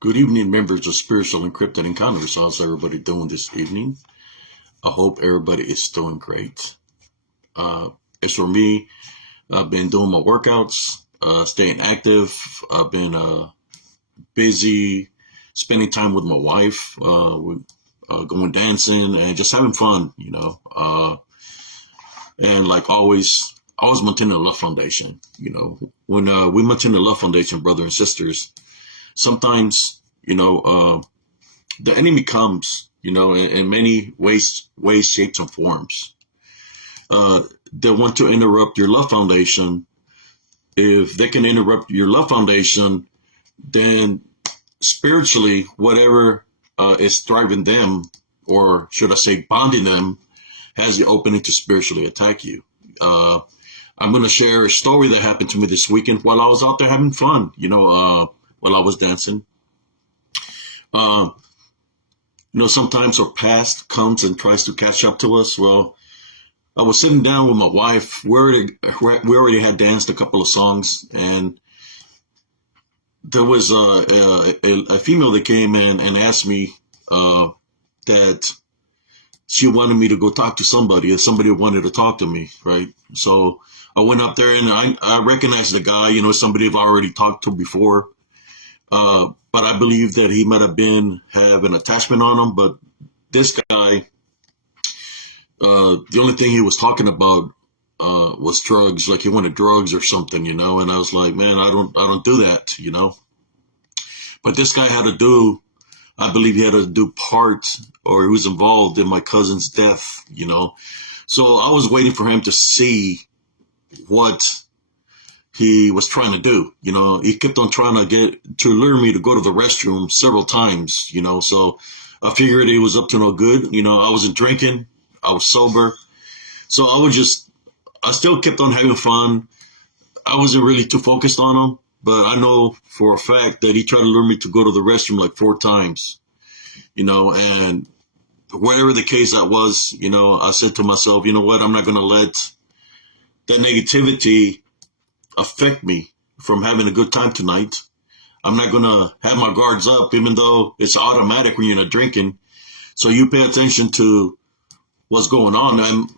Good evening, members of Spiritual Encrypted Encounters. How's everybody doing this evening? I hope everybody is doing great. As for me, I've been doing my workouts, staying active. I've been busy spending time with my wife, going dancing and just having fun. And like always maintaining the Love Foundation. When we maintain the Love Foundation, brothers and sisters, sometimes, the enemy comes, in many ways, shapes, and forms. They want to interrupt your love foundation. If they can interrupt your love foundation, then spiritually, whatever is driving them, or should I say bonding them, has the opening to spiritually attack you. I'm going to share a story that happened to me this weekend while I was out there having fun, while I was dancing. Sometimes our past comes and tries to catch up to us. Well, I was sitting down with my wife. We already had danced a couple of songs, and there was a female that came in and asked me that she wanted me to go talk to somebody, and somebody wanted to talk to me, right? So I went up there, and I recognized the guy, somebody I've already talked to before. But I believe that he might have an attachment on him. But this guy, the only thing he was talking about was drugs. Like he wanted drugs or something, And I was like, man, I don't do that, But this guy I believe he had to do part, or he was involved in my cousin's death, So I was waiting for him to see what he was trying to do. He kept on trying to lure me to go to the restroom several times, so I figured he was up to no good. I wasn't drinking, I was sober. So I still kept on having fun. I wasn't really too focused on him, but I know for a fact that he tried to lure me to go to the restroom like 4 times, and whatever the case that was, I said to myself, you know what, I'm not going to let that negativity affect me from having a good time tonight. I'm not going to have my guards up, even though it's automatic when you're not drinking. So you pay attention to what's going on. And,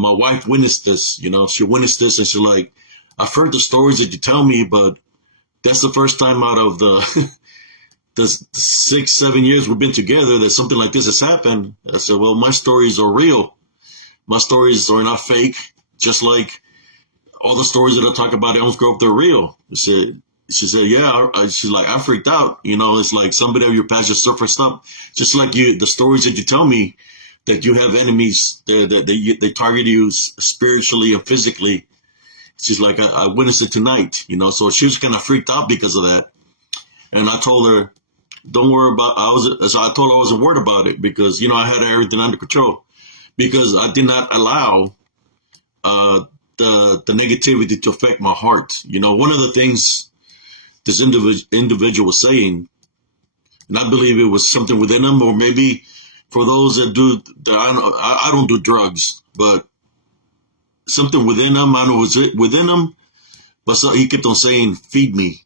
my wife witnessed this, she witnessed this, and she's like, I've heard the stories that you tell me, but that's the first time out of the 6-7 years we've been together that something like this has happened. I said, well, my stories are real. My stories are not fake, just like all the stories that I talk about in Elms Grove, they're real. She said, yeah. She's like, I freaked out. It's like somebody of your past just surfaced up. Just like the stories that you tell me, that you have enemies, they target you spiritually and physically. She's like, I witnessed it tonight, So she was kind of freaked out because of that. And I told her, don't worry about, I told her I wasn't worried about it because, I had everything under control because I did not allow, the negativity to affect my heart. One of the things this individual was saying, and I believe it was something within him, or maybe for those that I don't do drugs, but something within him, I don't know was it within him, but so he kept on saying, feed me.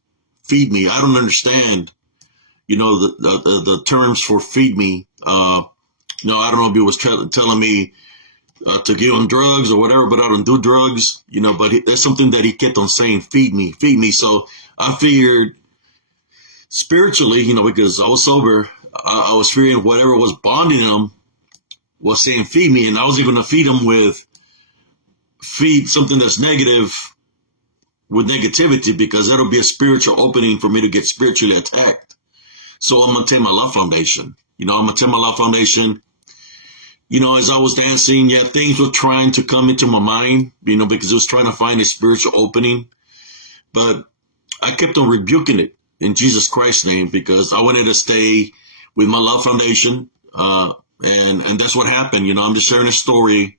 I don't understand, the terms for feed me. I don't know if he was telling me to give him drugs or whatever, but I don't do drugs, but that's something that he kept on saying, feed me. So I figured spiritually, because I was sober, I was fearing whatever was bonding him was saying, feed me. And I was even going to feed him feed something that's negative with negativity, because that'll be a spiritual opening for me to get spiritually attacked. So I'm going to take my love foundation, I'm going to take my love foundation. As I was dancing, things were trying to come into my mind, because it was trying to find a spiritual opening. But I kept on rebuking it in Jesus Christ's name, because I wanted to stay with my love foundation. And that's what happened. I'm just sharing a story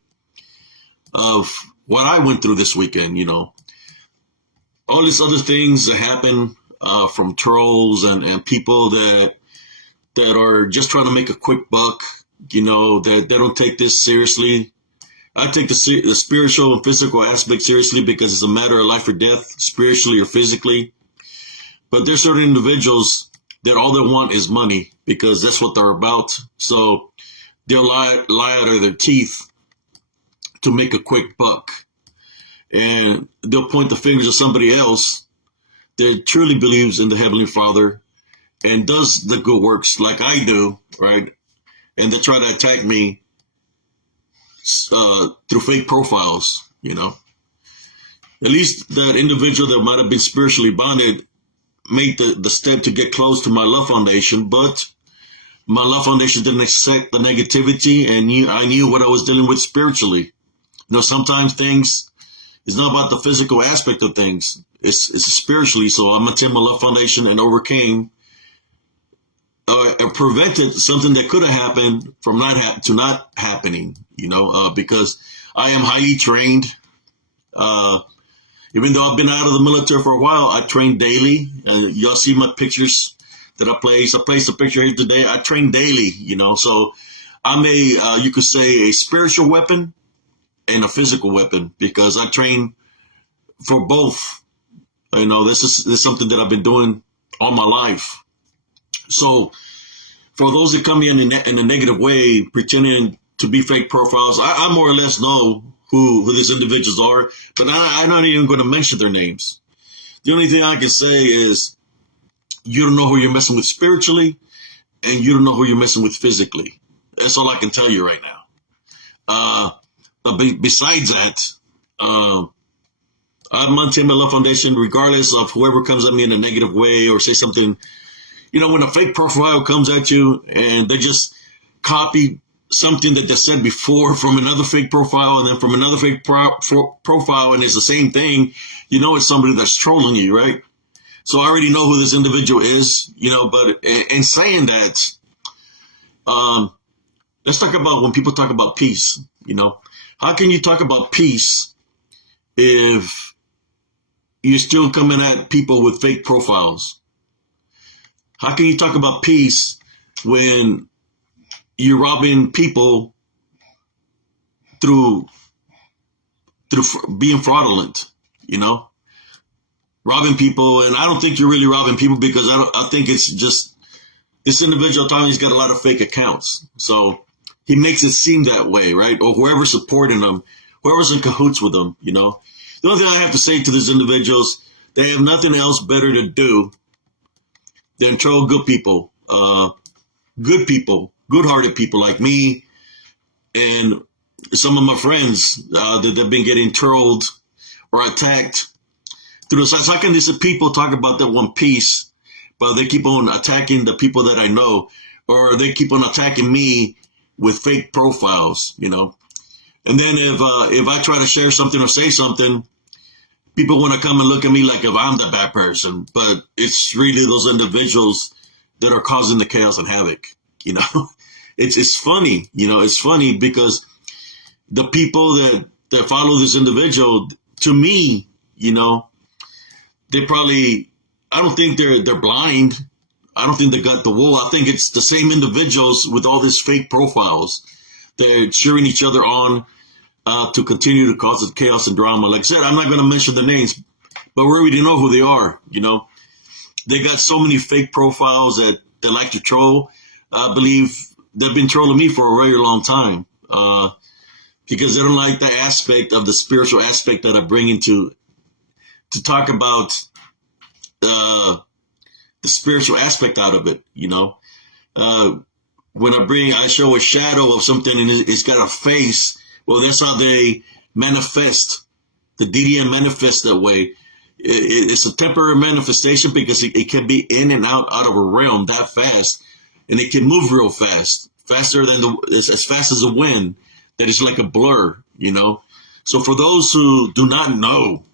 of what I went through this weekend, All these other things that happen from trolls and people that are just trying to make a quick buck, that they don't take this seriously. I take the spiritual and physical aspect seriously because it's a matter of life or death, spiritually or physically. But there's certain individuals that all they want is money because that's what they're about. So they'll lie out of their teeth to make a quick buck. And they'll point the fingers at somebody else that truly believes in the Heavenly Father and does the good works like I do, right? And they try to attack me through fake profiles, you know. At least that individual that might have been spiritually bonded made the step to get close to my love foundation, but my love foundation didn't accept the negativity, and I knew what I was dealing with spiritually. You know, sometimes things, it's not about the physical aspect of things. It's spiritually. So I maintained my love foundation and overcame or prevented something that could have happened from not happening, you know, because I am highly trained. Even though I've been out of the military for a while, I train daily. Y'all see my pictures that I place. I placed a picture here today. I train daily, you know, so I'm you could say, a spiritual weapon and a physical weapon because I train for both. You know, this is something that I've been doing all my life. So for those that come in a negative way, pretending to be fake profiles, I more or less know who these individuals are, but I'm not even going to mention their names. The only thing I can say is you don't know who you're messing with spiritually, and you don't know who you're messing with physically. That's all I can tell you right now. But besides that, I maintain my love foundation regardless of whoever comes at me in a negative way or say something. You know, when a fake profile comes at you and they just copy something that they said before from another fake profile and then from another fake profile and it's the same thing, you know it's somebody that's trolling you, right? So I already know who this individual is, you know, but in saying that, let's talk about when people talk about peace, you know. How can you talk about peace if you're still coming at people with fake profiles? How can you talk about peace when you're robbing people through being fraudulent, you know? Robbing people, and I don't think you're really robbing people because I think it's just this individual talking he's got a lot of fake accounts. So he makes it seem that way, right? Or whoever's supporting them, whoever's in cahoots with them, you know? The only thing I have to say to these individuals, they have nothing else better to do than troll good people, good-hearted people like me and some of my friends that have been getting trolled or attacked through the sites. How can these people talk about that one piece, but they keep on attacking the people that I know, or they keep on attacking me with fake profiles, you know? And then if I try to share something or say something, people want to come and look at me like if I'm the bad person, but it's really those individuals that are causing the chaos and havoc, you know? It's funny, you know, it's funny because the people that follow this individual, to me, you know, they probably, I don't think they're blind. I don't think they got the wool. I think it's the same individuals with all these fake profiles. They're cheering each other on to continue to cause the chaos and drama. Like I said, I'm not going to mention the names, but we already know who they are, you know. They got so many fake profiles that they like to troll. I believe they've been trolling me for a very long time because they don't like the aspect of the spiritual aspect that I bring into to talk about the spiritual aspect out of it, you know. When I show a shadow of something and it's got a face, well, that's how they manifest. The DDM manifests that way. It's a temporary manifestation because it can be in and out of a realm that fast, and it can move real fast, faster than as fast as the wind. That is like a blur, you know. So for those who do not know,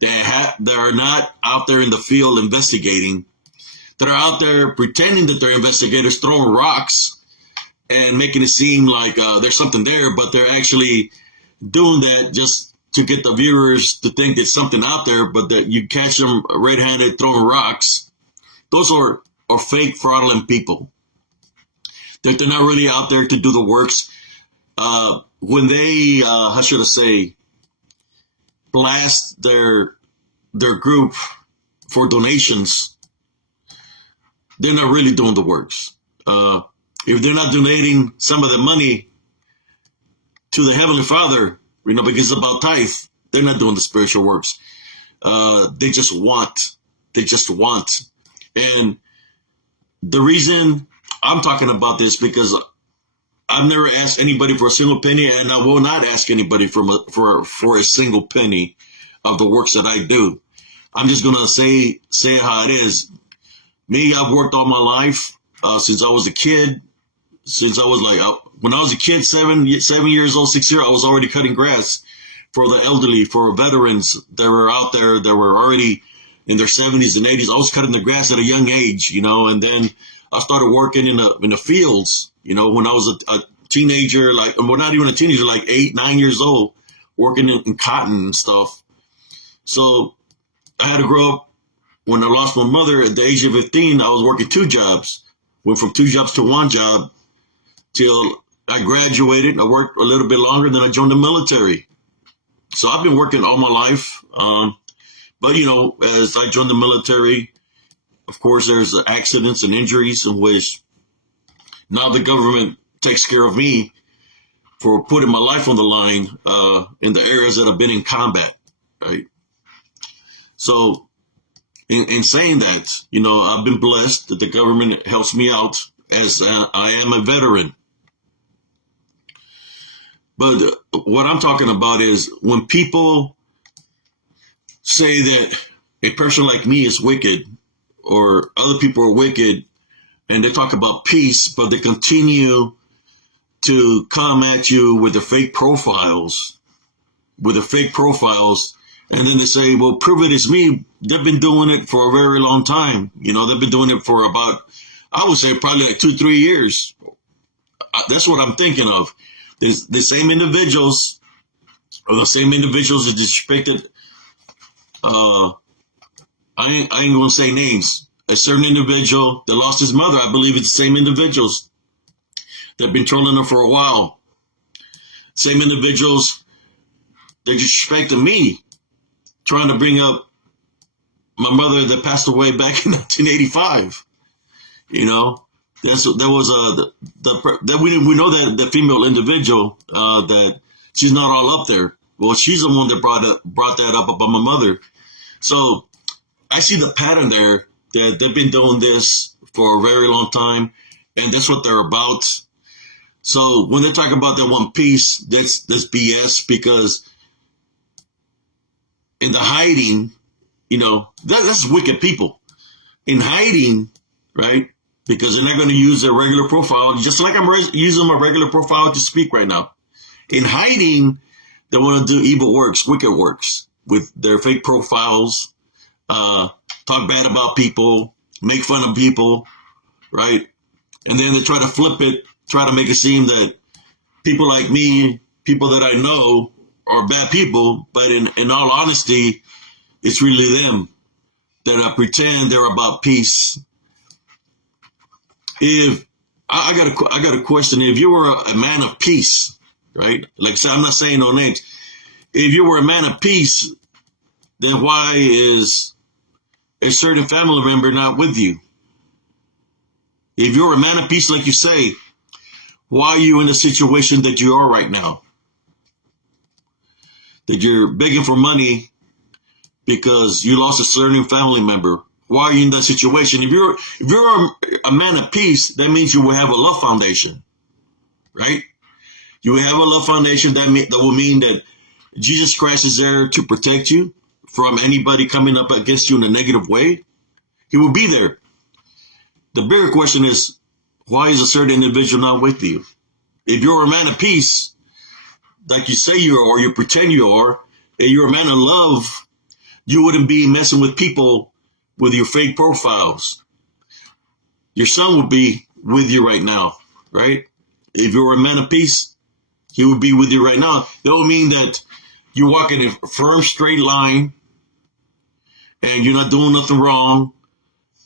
that are not out there in the field investigating, that are out there pretending that they're investigators, throwing rocks and making it seem like there's something there, but they're actually doing that just to get the viewers to think there's something out there, but that you catch them red-handed throwing rocks. Those are fake, fraudulent people. They're not really out there to do the works. When they, how should I say, blast their group for donations, they're not really doing the works. If they're not donating some of the money to the Heavenly Father, because it's about tithe, they're not doing the spiritual works. They just want. They just want. And the reason I'm talking about this, because I've never asked anybody for a single penny, and I will not ask anybody for a single penny of the works that I do. I'm just gonna say how it is. Me, I've worked all my life since I was a kid. Since I was when I was a kid, 7 years old, 6 years, I was already cutting grass for the elderly, for veterans that were out there that were already in their 70s and 80s. I was cutting the grass at a young age, and then I started working in the fields, when I was a teenager, not even a teenager, 8, 9 years old, working in cotton and stuff. So I had to grow up. When I lost my mother at the age of 15, I was working 2 jobs. Went from 2 jobs to 1 job till I graduated. I worked a little bit longer, then I joined the military. So I've been working all my life. But, as I joined the military, of course, there's accidents and injuries in which now the government takes care of me for putting my life on the line in the areas that I've been in combat, right? So in saying that, I've been blessed that the government helps me out as I am a veteran. But what I'm talking about is when people say that a person like me is wicked or other people are wicked, and they talk about peace, but they continue to come at you with the fake profiles, and then they say, well, prove it is me. They've been doing it for a very long time. They've been doing it for about, I would say, probably 2-3 years. That's what I'm thinking of. The same individuals, or the same individuals that disrespected, I ain't going to say names. A certain individual that lost his mother, I believe it's the same individuals that have been trolling her for a while. Same individuals that disrespected me, trying to bring up my mother that passed away back in 1985. We know that the female individual that she's not all up there. Well, she's the one that brought that up about my mother. So I see the pattern there that they've been doing this for a very long time, and that's what they're about. So when they talk about they want peace, that's BS, because in the hiding, that's wicked people. In hiding, right? Because they're not going to use their regular profile, just like I'm using my regular profile to speak right now. In hiding, they want to do evil works, wicked works, with their fake profiles, talk bad about people, make fun of people, right? And then they try to flip it, try to make it seem that people like me, people that I know, are bad people, but in all honesty, it's really them that pretend they're about peace. If I got a question, if you were a man of peace, right? Like I said, I'm not saying no names. If you were a man of peace, then why is a certain family member not with you? If you're a man of peace, like you say, why are you in the situation that you are right now? That you're begging for money because you lost a certain family member. Why are you in that situation? If you're a man of peace, that means you will have a love foundation, right? You will have a love foundation that will mean that Jesus Christ is there to protect you from anybody coming up against you in a negative way. He will be there. The bigger question is, why is a certain individual not with you? If you're a man of peace, like you say you are, or you pretend you are, and you're a man of love, you wouldn't be messing with people with your fake profiles. Your son would be with you right now, right? If you're a man of peace, he would be with you right now. That would mean that you walk in a firm, straight line, and you're not doing nothing wrong,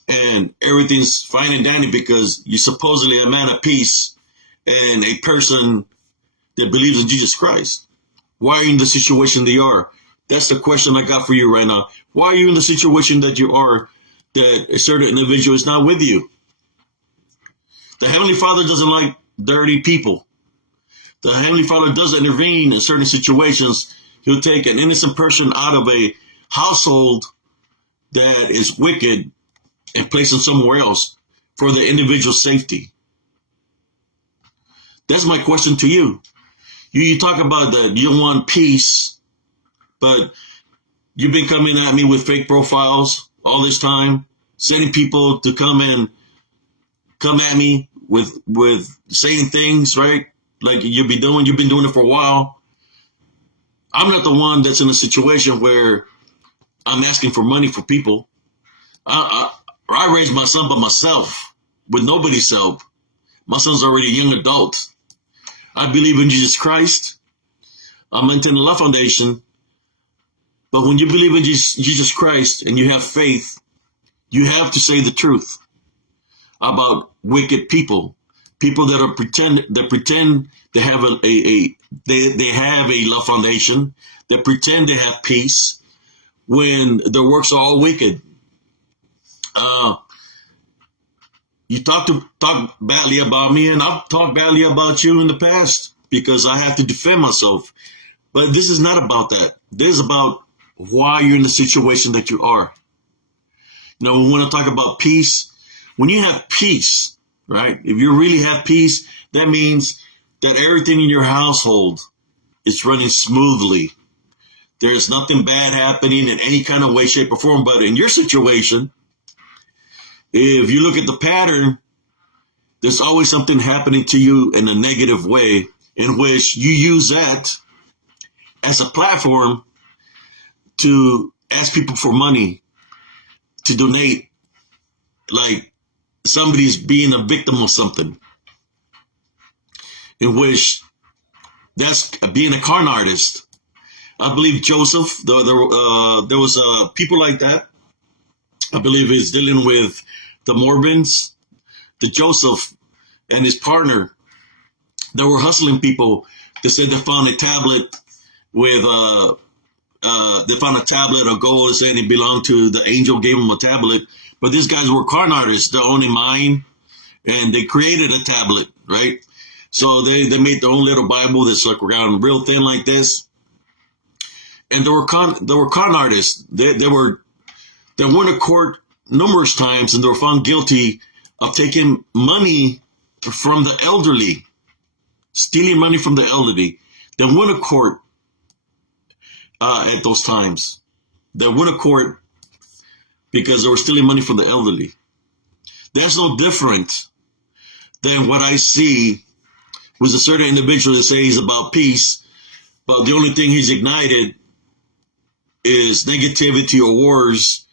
and everything's fine and dandy because you're supposedly a man of peace and a person that believes in Jesus Christ. Why are you in the situation that you are? That's the question I got for you right now. Why are you in the situation that you are, that a certain individual is not with you? The Heavenly Father doesn't like dirty people. The Heavenly Father does intervene in certain situations. He'll take an innocent person out of a household that is wicked and place them somewhere else for the individual safety. That's my question to you. You talk about that you want peace, but you've been coming at me with fake profiles all this time, sending people to come at me with saying things, right? Like you've been doing it for a while. I'm not the one that's in a situation where I'm asking for money for people. I raised my son by myself with nobody's help. My son's already a young adult. I believe in Jesus Christ. I'm in the Love Foundation. But when you believe in Jesus Christ and you have faith, you have to say the truth about wicked people that pretend they have they have a love foundation, that pretend they have peace when their works are all wicked. You talk badly about me, and I've talked badly about you in the past because I have to defend myself. But this is not about that. This is about why you're in the situation that you are. You know, we want to talk about peace. When you have peace, right? If you really have peace, that means that everything in your household is running smoothly. There's nothing bad happening in any kind of way, shape, or form. But in your situation, if you look at the pattern, there's always something happening to you in a negative way in which you use that as a platform to ask people for money, to donate, like somebody's being a victim of something, in which that's being a con artist. I believe Joseph, there was people like that. I believe he's dealing with the Mormons, the Joseph and his partner. They were hustling people. They said they found a tablet with they found a tablet of gold saying it belonged to the angel, gave them a tablet. But these guys were con artists. They're owning mine, and they created a tablet, right? So they made their own little Bible that's like around real thin like this. And they were con artists. They went to court numerous times, and they were found guilty of taking money from the elderly, stealing money from the elderly. They went to court at those times. They went to court because they were stealing money from the elderly. That's no different than what I see with a certain individual that says he's about peace, but the only thing he's ignited is negativity or wars,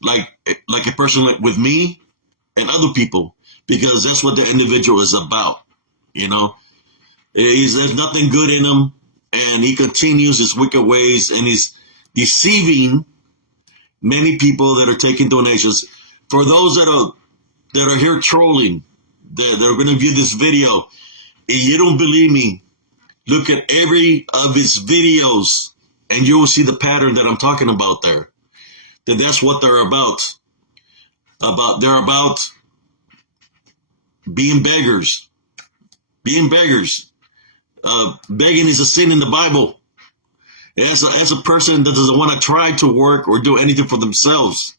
like a person like with me and other people, because that's what the individual is about. You know, there's nothing good in him, and he continues his wicked ways, and he's deceiving many people that are taking donations. For those that are here trolling, that are going to view this video, if you don't believe me, look at every of his videos, and you will see the pattern that I'm talking about there. That's what they're about. They're about being beggars. Being beggars. Begging is a sin in the Bible. As a person that doesn't want to try to work or do anything for themselves.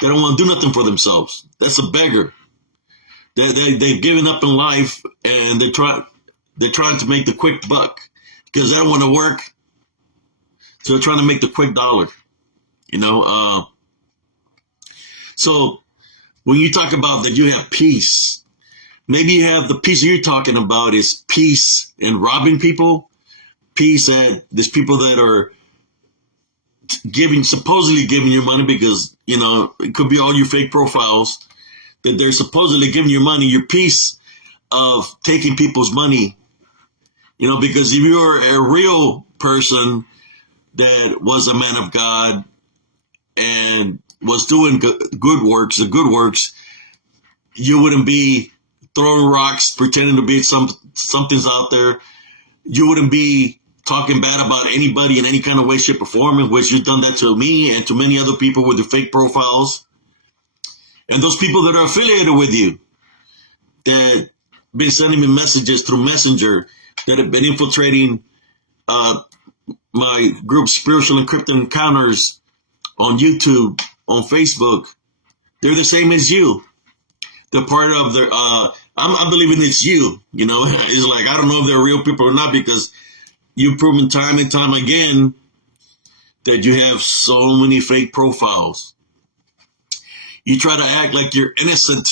They don't want to do nothing for themselves. That's a beggar. They've given up in life, and they're trying to make the quick buck because they don't want to work. So they're trying to make the quick dollar. You know, so when you talk about that you have peace, maybe you have the peace you're talking about is peace in robbing people, peace that there's people that are supposedly giving you money because, you know, it could be all your fake profiles, that they're supposedly giving you money, your peace of taking people's money, you know, because if you're a real person that was a man of God and was doing good works, you wouldn't be throwing rocks, pretending to be something's out there. You wouldn't be talking bad about anybody in any kind of way, shape, or form, in which you've done that to me and to many other people with the fake profiles. And those people that are affiliated with you, that been sending me messages through Messenger that have been infiltrating my group Spiritual Encrypted Encounters on YouTube, on Facebook. They're the same as you. They're part of their, I'm believing it's you, you know. It's like, I don't know if they're real people or not, because you've proven time and time again that you have so many fake profiles. You try to act like you're innocent,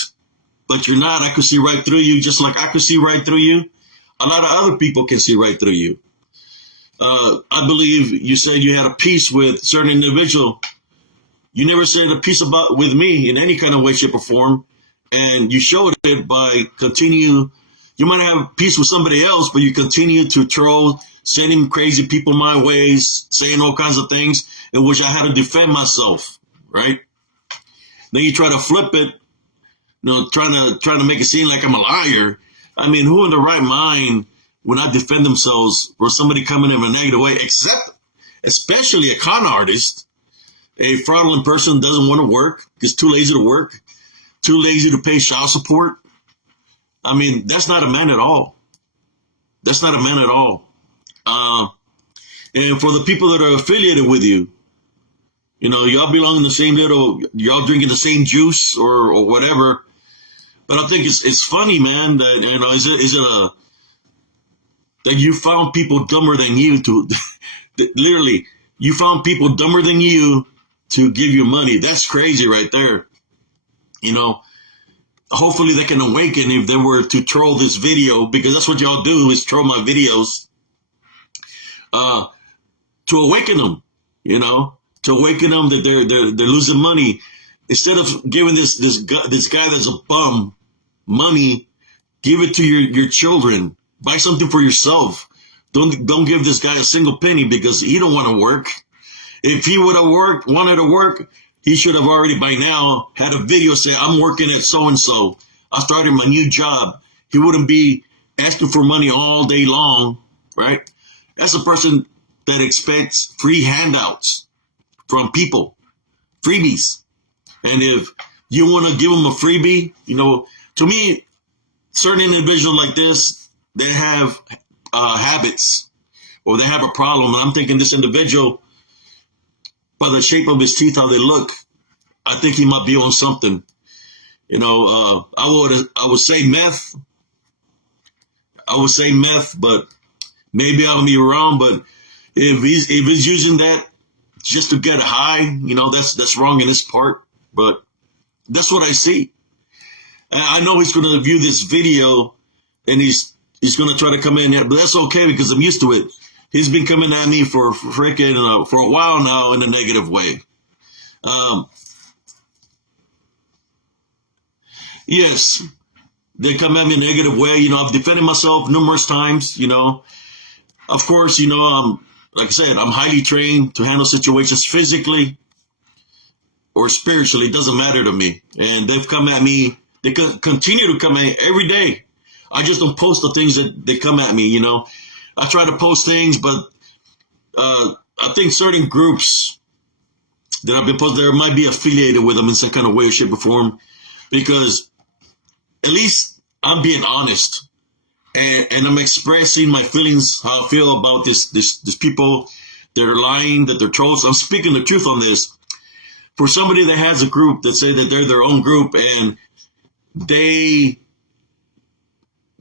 but you're not. I could see right through you, just like I could see right through you. A lot of other people can see right through you. I believe you said you had a peace with a certain individual. You never said a peace about with me in any kind of way, shape, or form. And you showed it by continue. You might have peace with somebody else, but you continue to troll, sending crazy people my ways, saying all kinds of things in which I had to defend myself, right? Then you try to flip it, you know, trying to make it seem like I'm a liar. I mean, who in their right mind would not defend themselves for somebody coming in a negative way, except, especially a con artist, a fraudulent person doesn't want to work, is too lazy to work, too lazy to pay child support. I mean, that's not a man at all. That's not a man at all. And for the people that are affiliated with you, you know, y'all belong in the same little, y'all drinking the same juice or whatever. But I think it's funny, man, that, you know, is it that you found people dumber than you to, literally, you found people dumber than you to give you money. That's crazy right there. You know, hopefully they can awaken if they were to troll this video, because that's what y'all do, is troll my videos, to awaken them, you know, to awaken them that they're losing money. Instead of giving this guy that's a bum money, give it to your children. Buy something for yourself. Don't give this guy a single penny, because he don't want to work. If he would have wanted to work, he should have already by now had a video say, I'm working at so-and-so. I started my new job. He wouldn't be asking for money all day long, right? That's a person that expects free handouts from people, freebies. And if you want to give them a freebie, you know, to me, certain individuals like this, they have habits, or they have a problem. And I'm thinking this individual, by the shape of his teeth, how they look, I think he might be on something. You know, I would say meth. I would say meth, but maybe I'll be wrong. But if he's using that just to get high, you know, that's wrong in his part. But that's what I see. And I know he's going to view this video, and he's going to try to come in there, but that's okay, because I'm used to it. He's been coming at me for freaking for a while now in a negative way. Yes, they come at me in a negative way. You know, I've defended myself numerous times. You know, of course, you know, like I said, I'm highly trained to handle situations physically or spiritually. It doesn't matter to me. And they've come at me. They continue to come at me every day. I just don't post the things that they come at me. You know, I try to post things, but I think certain groups that I've been posting there might be affiliated with them in some kind of way, shape, or form, because at least I'm being honest, and I'm expressing my feelings, how I feel about this people that are lying, that they're trolls. I'm speaking the truth on this. For somebody that has a group that say that they're their own group and they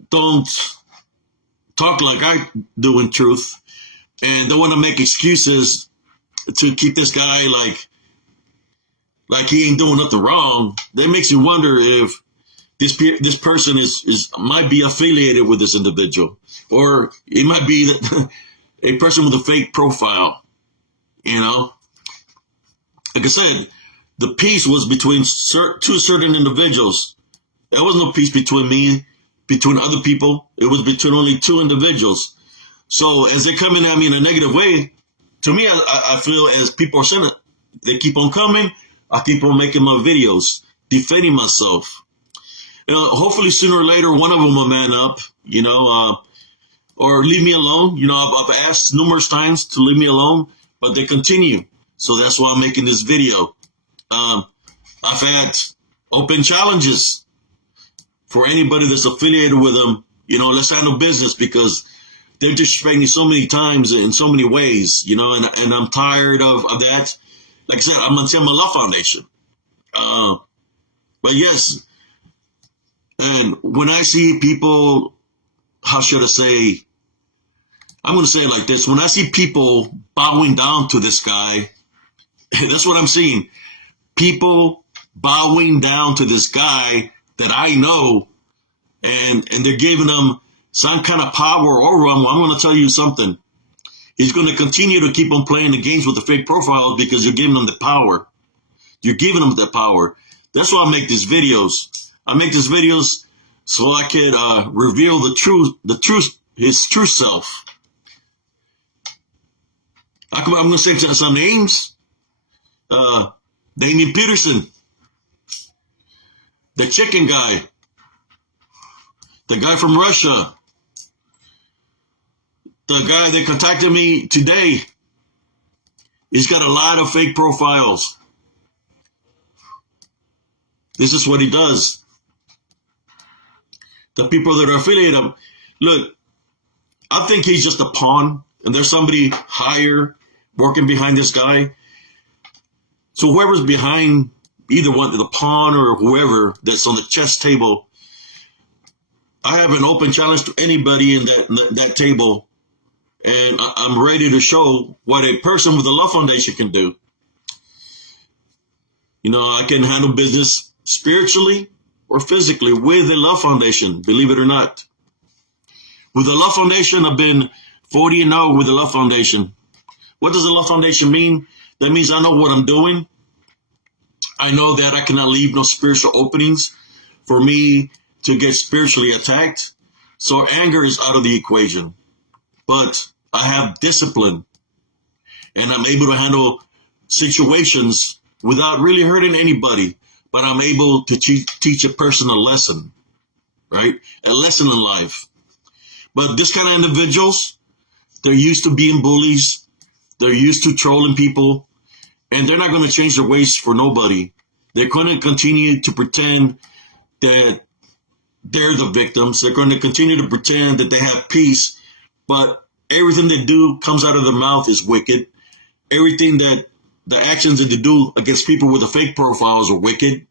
don't talk like I do in truth, and they want to make excuses to keep this guy like he ain't doing nothing wrong, that makes you wonder if this person might be affiliated with this individual, or it might be a person with a fake profile. You know, like I said, the peace was between two certain individuals. There was no peace between me, between other people. It was between only two individuals. So as they're coming at me in a negative way, to me, I feel as people are saying it, they keep on coming. I keep on making my videos, defending myself. You know, hopefully sooner or later, one of them will man up, you know, or leave me alone. You know, I've asked numerous times to leave me alone, but they continue. So that's why I'm making this video. I've had open challenges for anybody that's affiliated with them, let's handle business, because they've disrespected me so many times in so many ways, and I'm tired of that. Like I said, I'm on Tema Love Foundation. But yes, and when I see people, how should I say, I'm going to say it like this. When I see people bowing down to this guy, that's what I'm seeing. People bowing down to this guy that I know, and they're giving him some kind of power over him. I'm going to tell you something. He's going to continue to keep on playing the games with the fake profiles because you're giving him the power. You're giving him the power. That's why I make these videos. I make these videos so I can reveal the truth, his true self. I'm going to say some names. Damian Peterson, the chicken guy, the guy from Russia, the guy that contacted me today. He's got a lot of fake profiles. This is what he does. The people that are affiliated him, look, I think he's just a pawn, and there's somebody higher working behind this guy. So whoever's behind either one, the pawn or whoever that's on the chess table, I have an open challenge to anybody in that table, and I'm ready to show what a person with a Love Foundation can do. I can handle business spiritually or physically with a Love Foundation, believe it or not. With the Love Foundation, I've been 40-0 with the Love Foundation. What does the Love Foundation mean? That means I know what I'm doing. I know that I cannot leave no spiritual openings for me to get spiritually attacked. So anger is out of the equation. But I have discipline, and I'm able to handle situations without really hurting anybody. But I'm able to teach a person a lesson, right? A lesson in life. But this kind of individuals, they're used to being bullies. They're used to trolling people. And they're not going to change their ways for nobody. They're going to continue to pretend that they're the victims. They're going to continue to pretend that they have peace. But everything they do comes out of their mouth is wicked. Everything that the actions that they do against people with the fake profiles are wicked,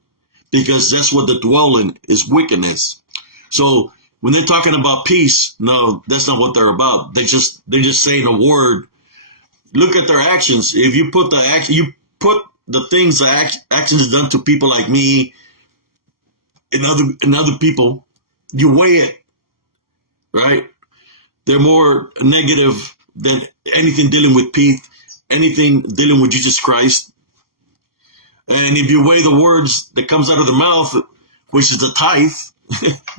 because that's what they dwell in, is wickedness. So when they're talking about peace, no, that's not what they're about. They're just saying a word. Look at their actions. If you put the things, the actions done to people like me and other people, you weigh it, right? They're more negative than anything dealing with peace, anything dealing with Jesus Christ. And if you weigh the words that comes out of their mouth, which is the tithe,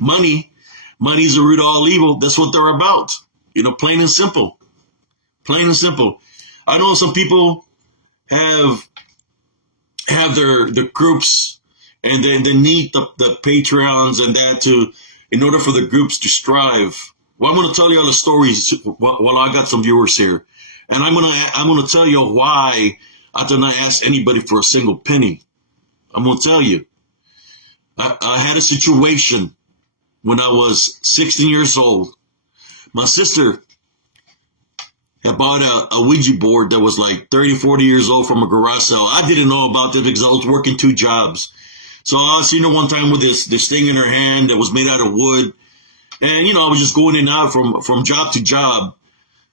money is the root of all evil. That's what they're about. Plain and simple. Plain and simple. I know some people have their groups, and then they need the Patreons and that in order for the groups to strive. Well, I'm going to tell you all the stories while I got some viewers here, and I'm going to tell you why I did not ask anybody for a single penny. I'm going to tell you. I had a situation when I was 16 years old. My sister had bought a Ouija board that was like 30, 40 years old from a garage sale. I didn't know about it because I was working 2 jobs. So I seen her one time with this thing in her hand that was made out of wood. And, I was just going in and out from job to job.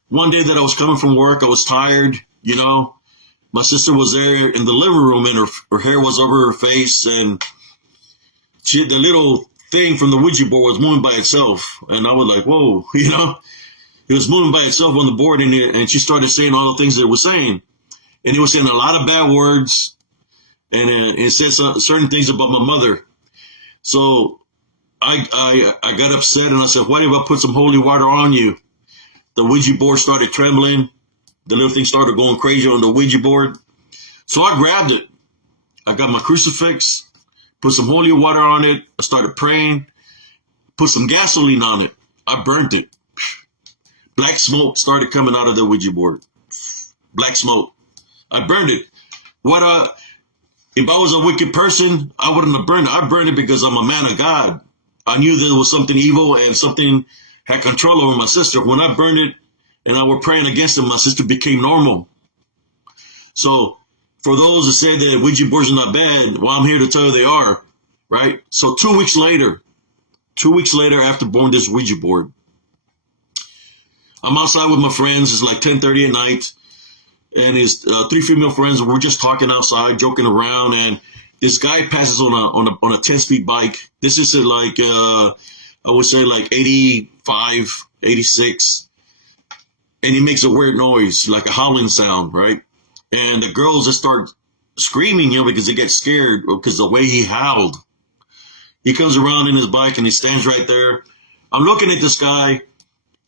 One day that I was coming from work, I was tired, My sister was there in the living room, and her hair was over her face, and the little thing from the Ouija board was moving by itself. And I was like, whoa, It was moving by itself on the board, and she started saying all the things that it was saying. And it was saying a lot of bad words, and it said certain things about my mother. So I got upset, and I said, what if I put some holy water on you? The Ouija board started trembling. The little thing started going crazy on the Ouija board. So I grabbed it. I got my crucifix, put some holy water on it. I started praying, put some gasoline on it. I burnt it. Black smoke started coming out of the Ouija board. Black smoke. I burned it. If I was a wicked person, I wouldn't have burned it. I burned it because I'm a man of God. I knew there was something evil and something had control over my sister. When I burned it and I were praying against it, my sister became normal. So for those that say that Ouija boards are not bad, well, I'm here to tell you they are, right? So 2 weeks later after burning this Ouija board, I'm outside with my friends. It's like 10:30 at night, and his 3 female friends. We're just talking outside, joking around, and this guy passes on a 10-speed bike. This is like I would say like 85, 86, and he makes a weird noise, like a howling sound, right? And the girls just start screaming, because they get scared because the way he howled. He comes around in his bike and he stands right there. I'm looking at this guy,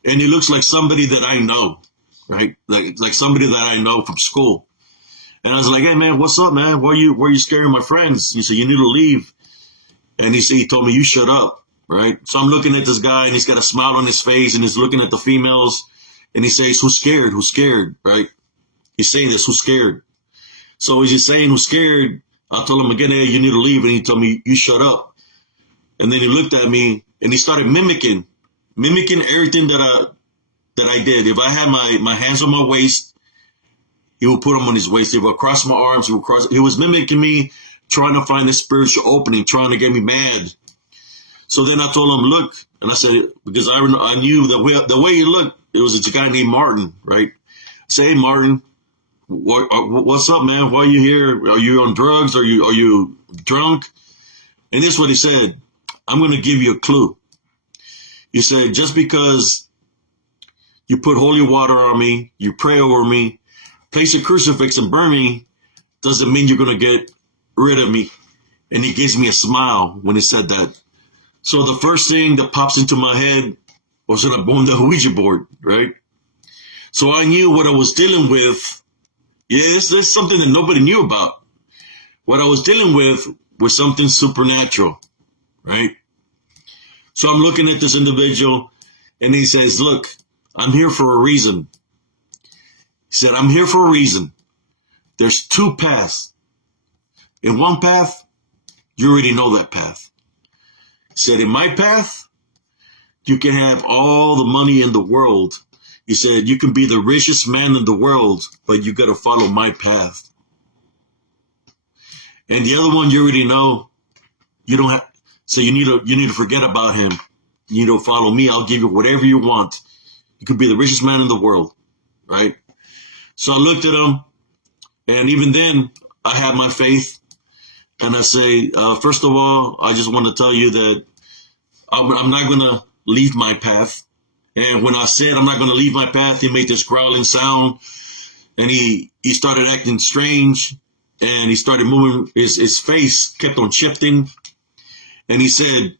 and he looks like somebody that I know, right? Like somebody that I know from school. And I was like, hey, man, what's up, man? Why are you scaring my friends? He said, you need to leave. And he told me, you shut up, right? So I'm looking at this guy, and he's got a smile on his face, and he's looking at the females, and he says, who's scared? Who's scared, right? He's saying this, who's scared? So as he's saying who's scared, I told him again, hey, you need to leave. And he told me, you shut up. And then he looked at me, and he started mimicking everything that I did. If I had my hands on my waist, he would put them on his waist. He would cross my arms. He was mimicking me, trying to find the spiritual opening, trying to get me mad. So then I told him, look, and I said, because I knew the way he looked, it was a guy named Martin, right? I say, hey, Martin, what's up, man? Why are you here? Are you on drugs? Are you drunk? And this is what he said. I'm going to give you a clue. He said, just because you put holy water on me, you pray over me, place a crucifix and burn me, doesn't mean you're going to get rid of me. And he gives me a smile when he said that. So the first thing that pops into my head was that I burned the Ouija board, right? So I knew what I was dealing with. Yeah, there's something that nobody knew about. What I was dealing with was something supernatural, right? So I'm looking at this individual, and he says, look, I'm here for a reason. He said, I'm here for a reason. There's 2 paths. In one path, you already know that path. He said, in my path, you can have all the money in the world. He said, you can be the richest man in the world, but you got to follow my path. And the other one, you already know, you don't have, so you need to forget about him. You need to follow me. I'll give you whatever you want. You could be the richest man in the world, right? So I looked at him, and even then, I had my faith. And I say, first of all, I just want to tell you that I'm not going to leave my path. And when I said I'm not going to leave my path, he made this growling sound, and he started acting strange, and he started moving. His face kept on shifting. And he said,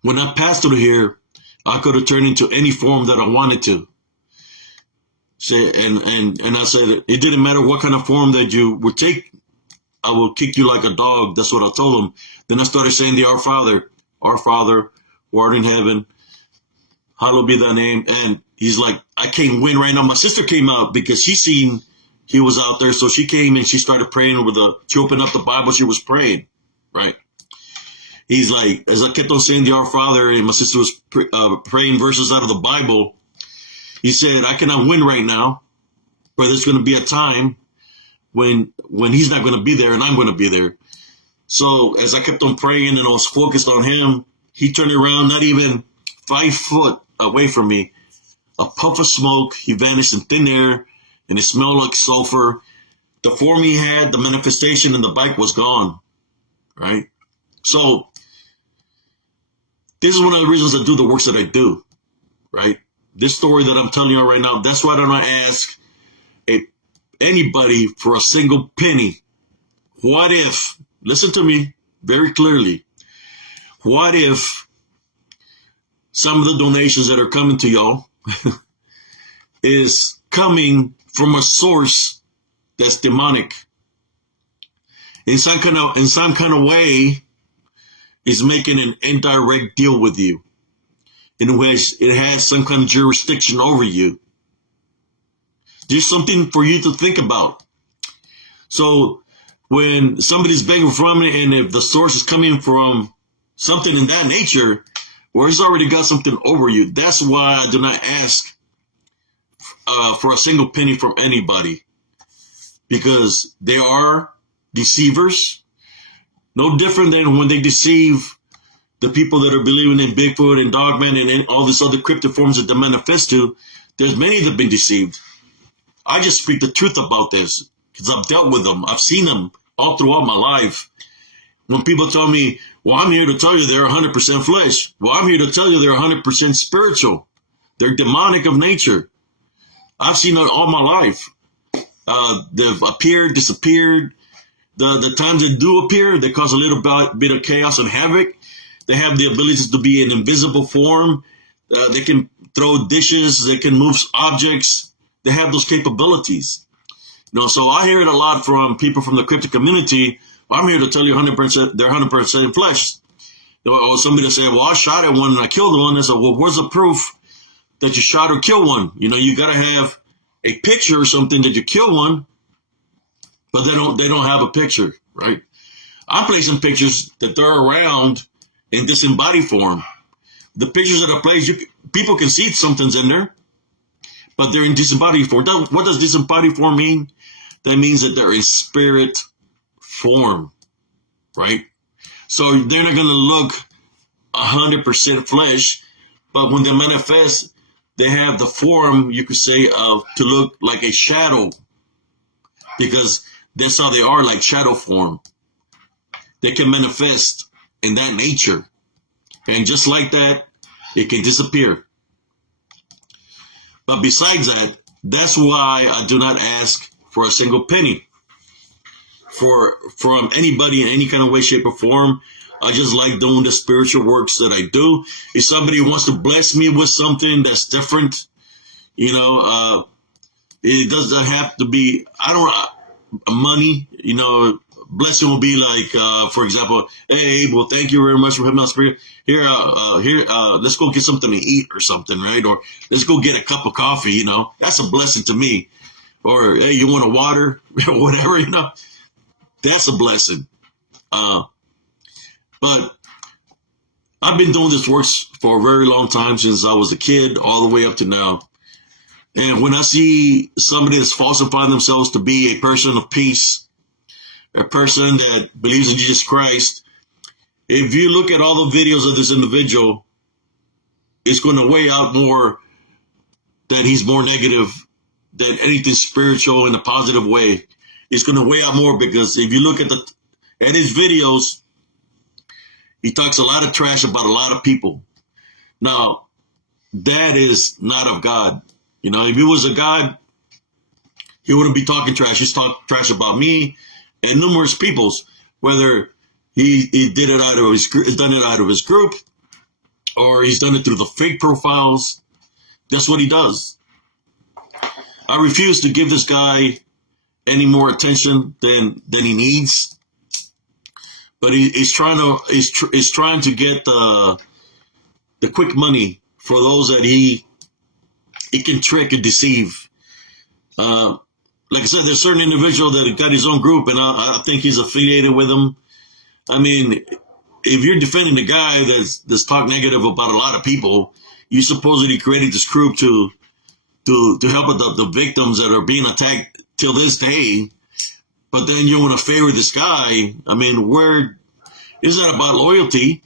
when I passed through here, I could have turned into any form that I wanted to. And I said, it didn't matter what kind of form that you would take. I will kick you like a dog. That's what I told him. Then I started saying the Our Father, who art in heaven, hallowed be thy name. And he's like, I can't win right now. My sister came out because she seen he was out there. So she came and she started praying she opened up the Bible. She was praying, right? He's like, as I kept on saying the Our Father, and my sister was praying verses out of the Bible, he said, I cannot win right now, but there's going to be a time when he's not going to be there and I'm going to be there. So as I kept on praying and I was focused on him, he turned around, not even 5 foot away from me. A puff of smoke, he vanished in thin air, and it smelled like sulfur. The form he had, the manifestation in the bike was gone, right? So this is one of the reasons I do the works that I do, right? This story that I'm telling you right now, that's why I don't ask anybody for a single penny. What if, listen to me very clearly, what if some of the donations that are coming to y'all is coming from a source that's demonic? In some kind of way, is making an indirect deal with you, in which it has some kind of jurisdiction over you. There's something for you to think about. So when somebody's begging from it, and if the source is coming from something in that nature, where it's already got something over you. That's why I do not ask for a single penny from anybody, because they are deceivers. No different than when they deceive the people that are believing in Bigfoot and Dogman and all these other cryptic forms that they manifest to. There's many that have been deceived. I just speak the truth about this because I've dealt with them. I've seen them all throughout my life. When people tell me, well, I'm here to tell you they're 100% flesh. Well, I'm here to tell you they're 100% spiritual. They're demonic of nature. I've seen it all my life. They've appeared, disappeared. The times they do appear, they cause a little bit of chaos and havoc. They have the ability to be in invisible form. They can throw dishes. They can move objects. They have those capabilities. So I hear it a lot from people from the cryptic community. I'm here to tell you 100%, they're 100% in flesh. Or somebody will say, well, I shot at one and I killed one. I said, well, where's the proof that you shot or killed one? You got to have a picture or something that you kill one, but they don't have a picture, right? I'm placing pictures that they're around in disembodied form. The pictures that I place, people can see something's in there, but they're in disembodied form. What does disembodied form mean? That means that they're in spirit form, right? So they're not going to look 100% flesh, but when they manifest, they have the form, you could say, of to look like a shadow, because that's how they are, like shadow form. They can manifest in that nature, and just like that, it can disappear. But besides that, that's why I do not ask for a single penny from anybody in any kind of way, shape, or form. I just like doing the spiritual works that I do. If somebody wants to bless me with something that's different, it doesn't have to be, money, blessing will be like, for example, hey, well, thank you very much for having my spirit. Here, let's go get something to eat or something, right? Or let's go get a cup of coffee, that's a blessing to me. Or, hey, you want a water or whatever, that's a blessing. But I've been doing this work for a very long time, since I was a kid all the way up to now. And when I see somebody that's falsifying themselves to be a person of peace, a person that believes in Jesus Christ, if you look at all the videos of this individual, it's going to weigh out more that he's more negative than anything spiritual in a positive way. It's going to weigh out more, because if you look at his videos, he talks a lot of trash about a lot of people. Now, that is not of God. If he was a God, he wouldn't be talking trash. He's talking trash about me and numerous peoples, whether he did it out of his group, or he's done it through the fake profiles. That's what he does. I refuse to give this guy any more attention than he needs. But he's trying to get the quick money for those that he can trick and deceive. Like I said, there's certain individual that got his own group, and I think he's affiliated with them. I mean, if you're defending a guy that's talk negative about a lot of people, you supposedly created this group to help the victims that are being attacked till this day. But then you want to favor this guy. I mean, where is that about loyalty?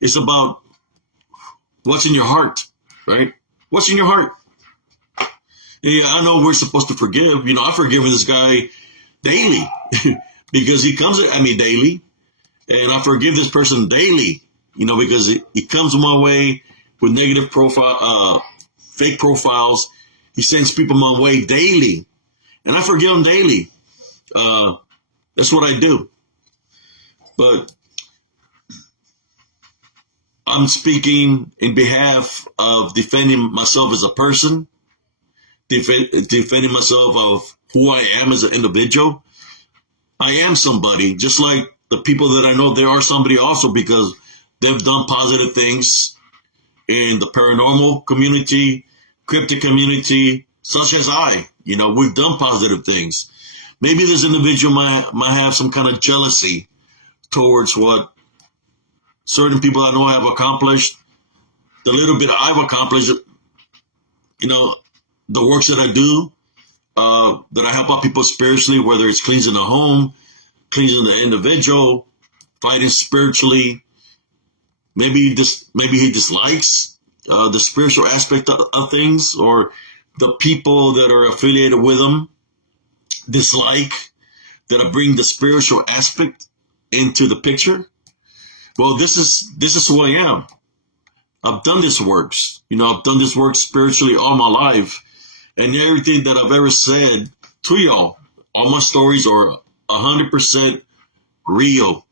It's about what's in your heart, right? What's in your heart? Yeah, I know we're supposed to forgive. I've forgiven this guy daily because he comes at me daily, and I forgive this person daily, because he comes my way with negative fake profiles. He sends people my way daily, and I forgive him daily. That's what I do. But I'm speaking in behalf of defending myself as a person, defending myself of who I am as an individual. I am somebody, just like the people that I know, they are somebody also, because they've done positive things in the paranormal community, cryptic community, such as I. We've done positive things. Maybe this individual might have some kind of jealousy towards what certain people I know have accomplished, the little bit I've accomplished, you know, the works that I do, that I help out people spiritually, whether it's cleansing the home, cleansing the individual, fighting spiritually. Maybe he dislikes the spiritual aspect of things, or the people that are affiliated with him dislike that I bring the spiritual aspect into the picture. Well, this is who I am. I've done this works. I've done this work spiritually all my life, and everything that I've ever said to y'all, all my stories are 100% real.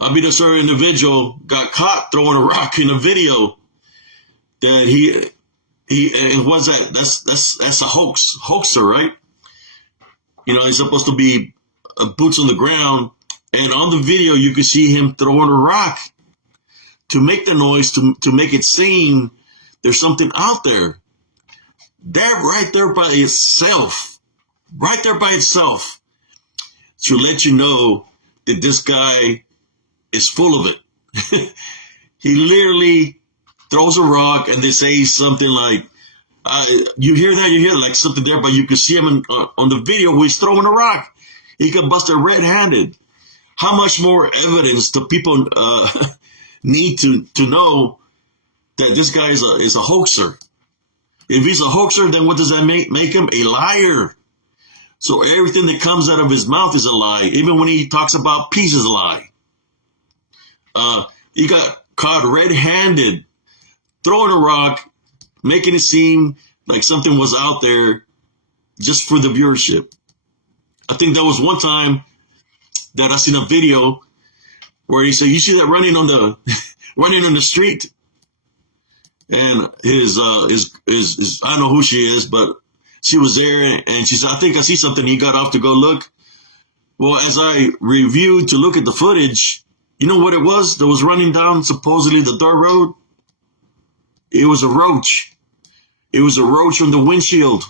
I mean, a certain individual got caught throwing a rock in a video that he was that that's a hoaxer, right? He's supposed to be boots on the ground, and on the video you can see him throwing a rock to make the noise, to make it seem there's something out there. That right there by itself, to let you know that this guy is full of it. He literally throws a rock, and they say something like, you hear that, like something there, but you can see him on the video where he's throwing a rock. He could bust it red-handed. How much more evidence do people need to know that this guy is a hoaxer? If he's a hoaxer, then what does that make him? A liar. So everything that comes out of his mouth is a lie. Even when he talks about peace is a lie. He got caught red-handed, throwing a rock, making it seem like something was out there just for the viewership. I think there was one time that I seen a video where he said, "You see that running on the street?" And his I don't know who she is, but she was there, and she said, "I think I see something." He got off to go look. Well, as I reviewed to look at the footage, you know what it was that was running down supposedly the dirt road? It was a roach. It was a roach from the windshield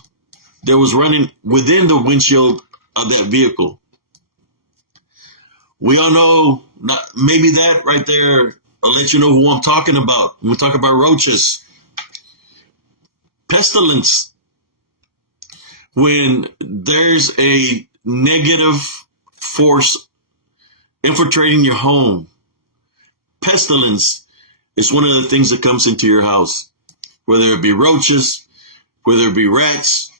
that was running within the windshield of that vehicle. We all know, maybe that right there will let you know who I'm talking about when we talk about roaches. Pestilence. When there's a negative force infiltrating your home, pestilence is one of the things that comes into your house. Whether it be roaches, whether it be rats,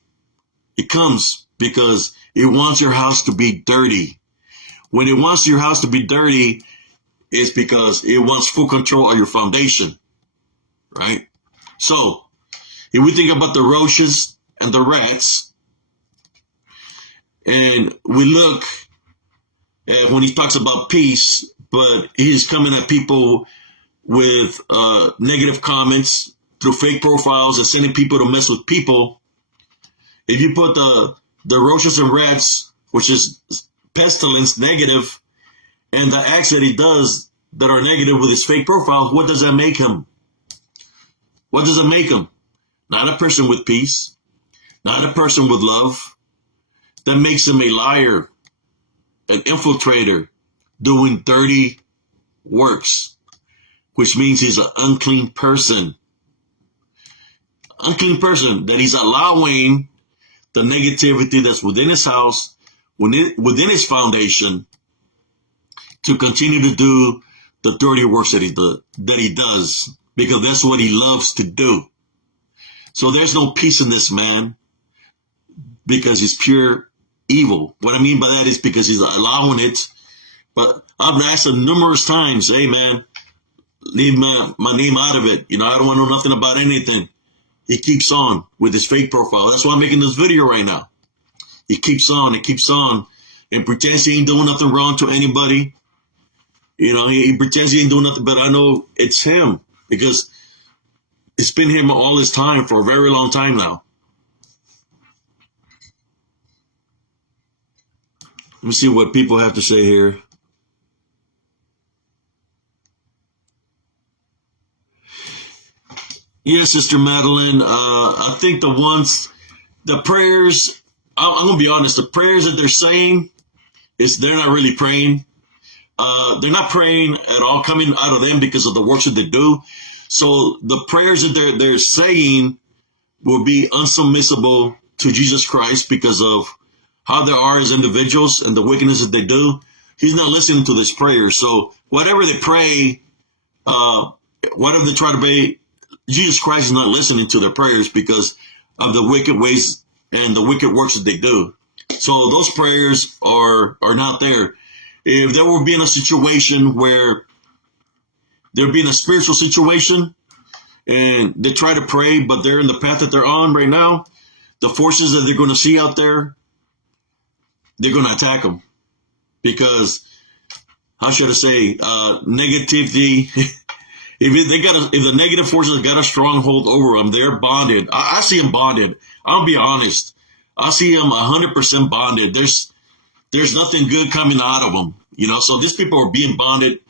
it comes because it wants your house to be dirty. When it wants your house to be dirty, it's because it wants full control of your foundation, right? So, if we think about the roaches and the rats, and we look at when he talks about peace, but he's coming at people with negative comments through fake profiles and sending people to mess with people. If you put the roaches and rats, which is pestilence, negative, and the acts that he does that are negative with his fake profiles, what does that make him? What does it make him? Not a person with peace, not a person with love. That makes him a liar, an infiltrator, doing dirty works, which means he's an unclean person. Unclean person, that he's allowing the negativity that's within his house, within his foundation, to continue to do the dirty works that he does, because that's what he loves to do. So there's no peace in this man, because he's pure evil. What I mean by that is because he's allowing it. But I've asked him numerous times, "Hey man, leave my name out of it. I don't want to know nothing about anything." He keeps on with his fake profile. That's why I'm making this video right now. He keeps on and pretends he ain't doing nothing wrong to anybody. He pretends he ain't doing nothing, but I know it's him, because it's been him all this time, for a very long time now. Let me see what people have to say here. Yes, Sister Madeline, I think the prayers, I'm going to be honest, the prayers that they're saying, they're not really praying. they're not praying at all coming out of them because of the works that they do. So the prayers that they're saying will be unsubmissible to Jesus Christ because of how they are as individuals and the wickedness that they do. He's not listening to this prayer. So whatever they pray, whatever they try to pray, Jesus Christ is not listening to their prayers because of the wicked ways and the wicked works that they do. So those prayers are not there. If there will be in a situation where they're being a spiritual situation and they try to pray, but they're in the path that they're on right now, the forces that they're going to see out there, they're going to attack them because, how should I say, negativity. If the negative forces have got a stronghold over them, they're bonded. I see them bonded. I'll be honest. I see them 100% bonded. There's nothing good coming out of them, So these people are being bonded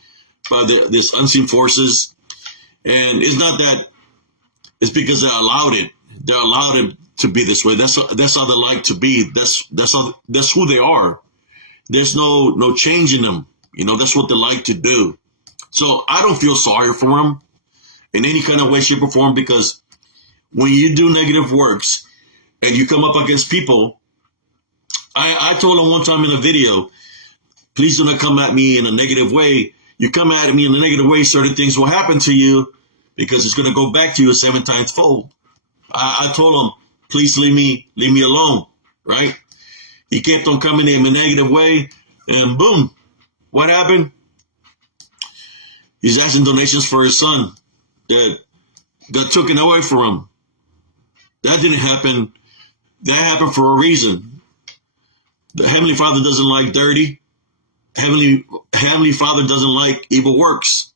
by this unseen forces, and it's not that. It's because they allowed it. They allowed it to be this way. That's how they like to be. That's who they are. There's no change in them. That's what they like to do. So I don't feel sorry for them in any kind of way, shape, or form, because when you do negative works and you come up against people, I told them one time in a video, please do not come at me in a negative way. You come at me in a negative way, certain things will happen to you because it's going to go back to you 7 times fold. I told him, please leave me alone, right? He kept on coming in a negative way, and boom, what happened? He's asking donations for his son that got taken away from him. That didn't happen. That happened for a reason. The Heavenly Father doesn't like dirty. Heavenly Father doesn't like evil works.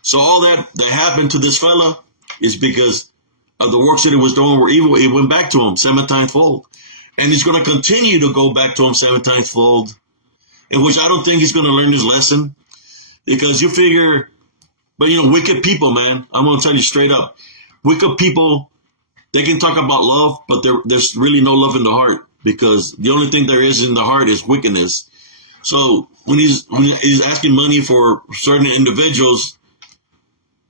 So all that happened to this fella is because of the works that he was doing were evil. It went back to him 7 times fold. And he's going to continue to go back to him 7 times fold, in which I don't think he's going to learn his lesson. Because you figure, but wicked people, man, I'm going to tell you straight up. Wicked people, they can talk about love, but there's really no love in the heart, because the only thing there is in the heart is wickedness. So when he's asking money for certain individuals,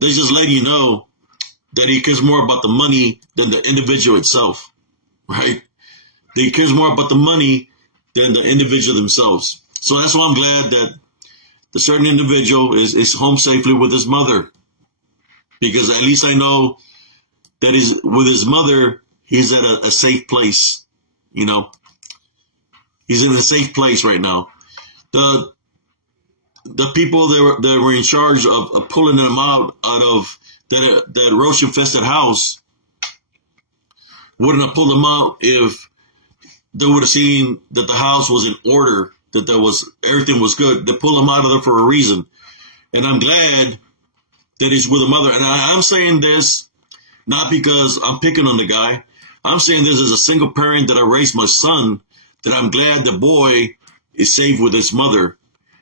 they're just letting you know that he cares more about the money than the individual itself, right? He cares more about the money than the individual themselves. So that's why I'm glad that the certain individual is home safely with his mother, because at least I know that he's with his mother. He's at a safe place. He's in a safe place right now. The people that were in charge of pulling them out of that roach infested house wouldn't have pulled them out if they would have seen that the house was in order, that everything was good. They pulled him out of there for a reason. And I'm glad that he's with a mother. And I'm saying this not because I'm picking on the guy. I'm saying this as a single parent that I raised my son, that I'm glad the boy is safe with his mother.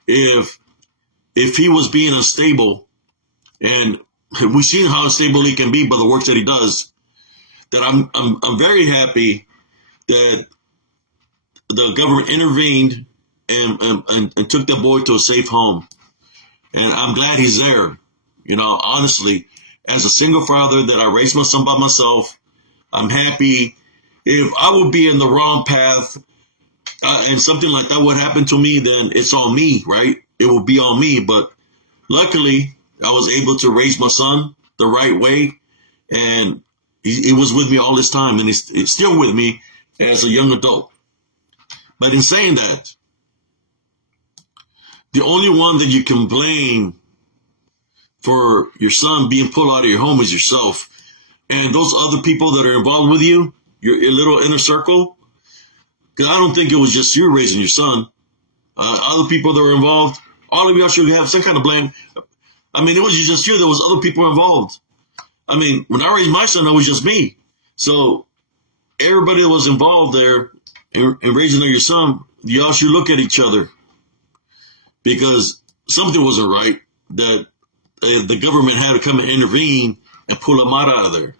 If he was being unstable, and we've seen how unstable he can be by the works that he does, that I'm very happy that the government intervened and took the boy to a safe home. And I'm glad he's there. Honestly, as a single father that I raised my son by myself, I'm happy. If I would be in the wrong path and something like that would happen to me, then it's on me, right? It will be on me. But luckily, I was able to raise my son the right way. And he was with me all this time, and he's still with me as a young adult. But in saying that, the only one that you can blame for your son being pulled out of your home is yourself. And those other people that are involved with you, your little inner circle, because I don't think it was just you raising your son. Other people that were involved, all of y'all should have some kind of blame. I mean, it was just you. There was other people involved. I mean, when I raised my son, it was just me. So everybody that was involved there in raising your son, y'all should look at each other, because something wasn't right, that the government had to come and intervene and pull him out of there.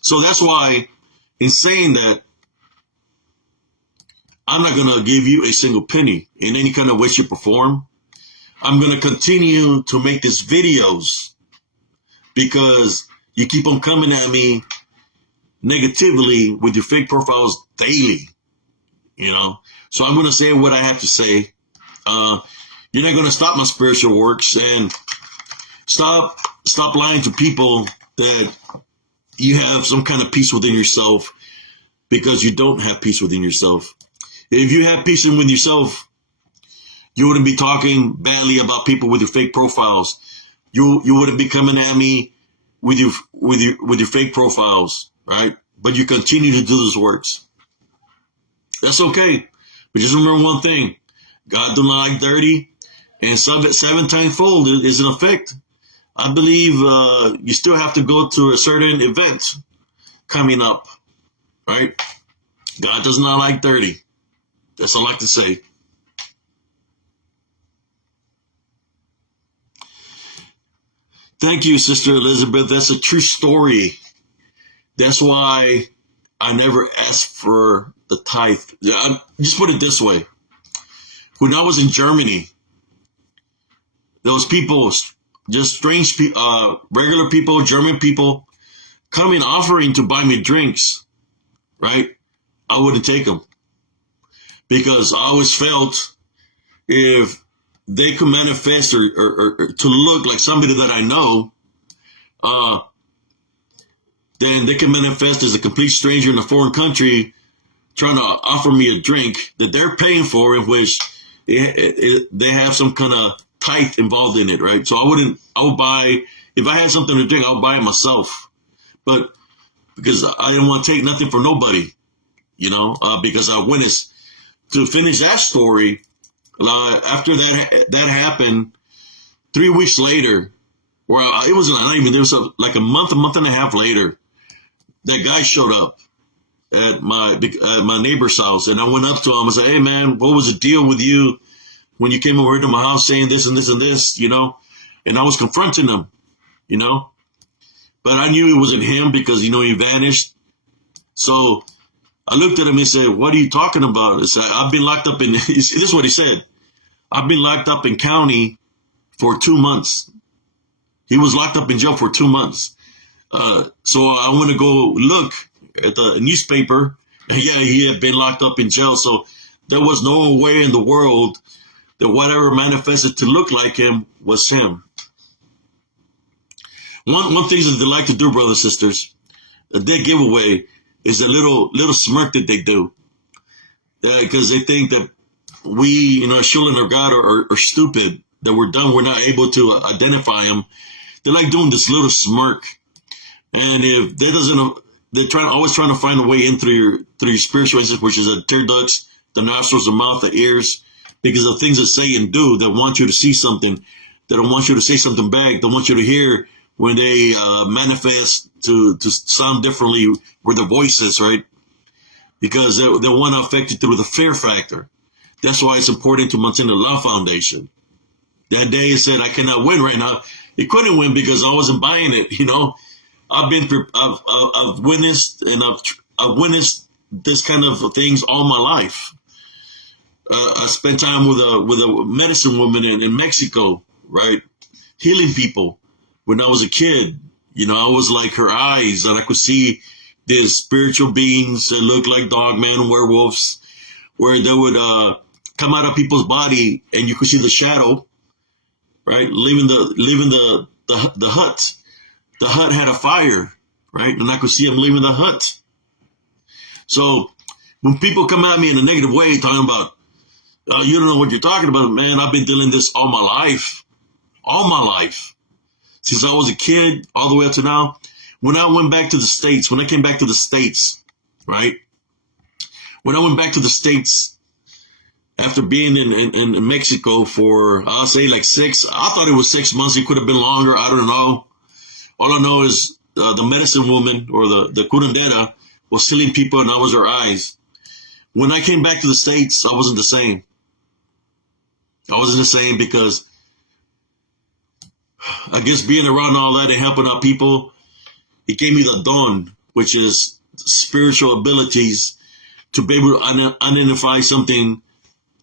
So that's why, in saying that, I'm not going to give you a single penny in any kind of way, shape, or form. I'm going to continue to make these videos because you keep on coming at me negatively with your fake profiles daily, you know. So I'm going to say what I have to say. You're not going to stop my spiritual works, and stop lying to people that you have some kind of peace within yourself, because you don't have peace within yourself. If you have peace within yourself, you wouldn't be talking badly about people with your fake profiles. You wouldn't be coming at me with your fake profiles, right? But you continue to do those works. That's okay. But just remember one thing: God do not like dirty, and 7 times fold is an effect. I believe you still have to go to a certain event coming up, right? God does not like dirty. That's all I like to say. Thank you, Sister Elizabeth. That's a true story. That's why I never asked for the tithe. Just put it this way. When I was in Germany, there was people, just strange people, regular people, German people, coming offering to buy me drinks, right? I wouldn't take them, because I always felt if they could manifest or to look like somebody that I know, then they can manifest as a complete stranger in a foreign country trying to offer me a drink that they're paying for, in which they have some kind of tithe involved in it, right? So I would buy, if I had something to drink, I would buy it myself. But because I didn't want to take nothing from nobody, you know, because I witnessed. To finish that story, after that happened, 3 weeks later, or it wasn't even, there was like a month and a half later, that guy showed up at my neighbor's house, and I went up to him and said, "Hey man, what was the deal with you when you came over to my house saying this and this and this, you know?" And I was confronting him, you know, but I knew it wasn't him because, you know, he vanished. So I looked at him and said, "What are you talking about?" I said, "I've been locked up in," this is what he said, "I've been locked up in county for 2 months." He was locked up in jail for 2 months. So I went to go look at the newspaper, and yeah, he had been locked up in jail. So there was no way in the world that whatever manifested to look like him was him. One thing that they like to do, brothers and sisters, their giveaway is the little smirk that they do, because they think that we, you know, children of God are stupid, that we're dumb, we're not able to identify them. They're like doing this little smirk, and if that doesn't, they're always trying to find a way in through your spiritual senses, which is the tear ducts, the nostrils, the mouth, the ears, because of things that say and do that want you to see something, that don't want you to say something back, that want you to hear when they manifest to sound differently with their voices, right? Because they want to affect you through the fear factor. That's why it's important to maintain the love foundation. That day it said, "I cannot win right now." It couldn't win because I wasn't buying it, you know. I've witnessed, and I've witnessed this kind of things all my life. I spent time with a medicine woman in Mexico, right, healing people. When I was a kid, you know, I was like her eyes, and I could see these spiritual beings that looked like dogmen, werewolves, where they would come out of people's body, and you could see the shadow, right, leaving the hut. The hut had a fire, right, and I could see them leaving the hut. So when people come at me in a negative way, talking about, "You don't know what you're talking about," man, I've been dealing this all my life, since I was a kid, all the way up to now. When I came back to the States, right? When I went back to the States after being in Mexico for, I'll say like I thought it was 6 months. It could have been longer. I don't know. All I know is the medicine woman, or the curandera, was healing people, and I was her eyes. When I came back to the States, I wasn't the same. I wasn't the same because I guess being around all that and helping out people, it gave me the don, which is spiritual abilities to be able to identify something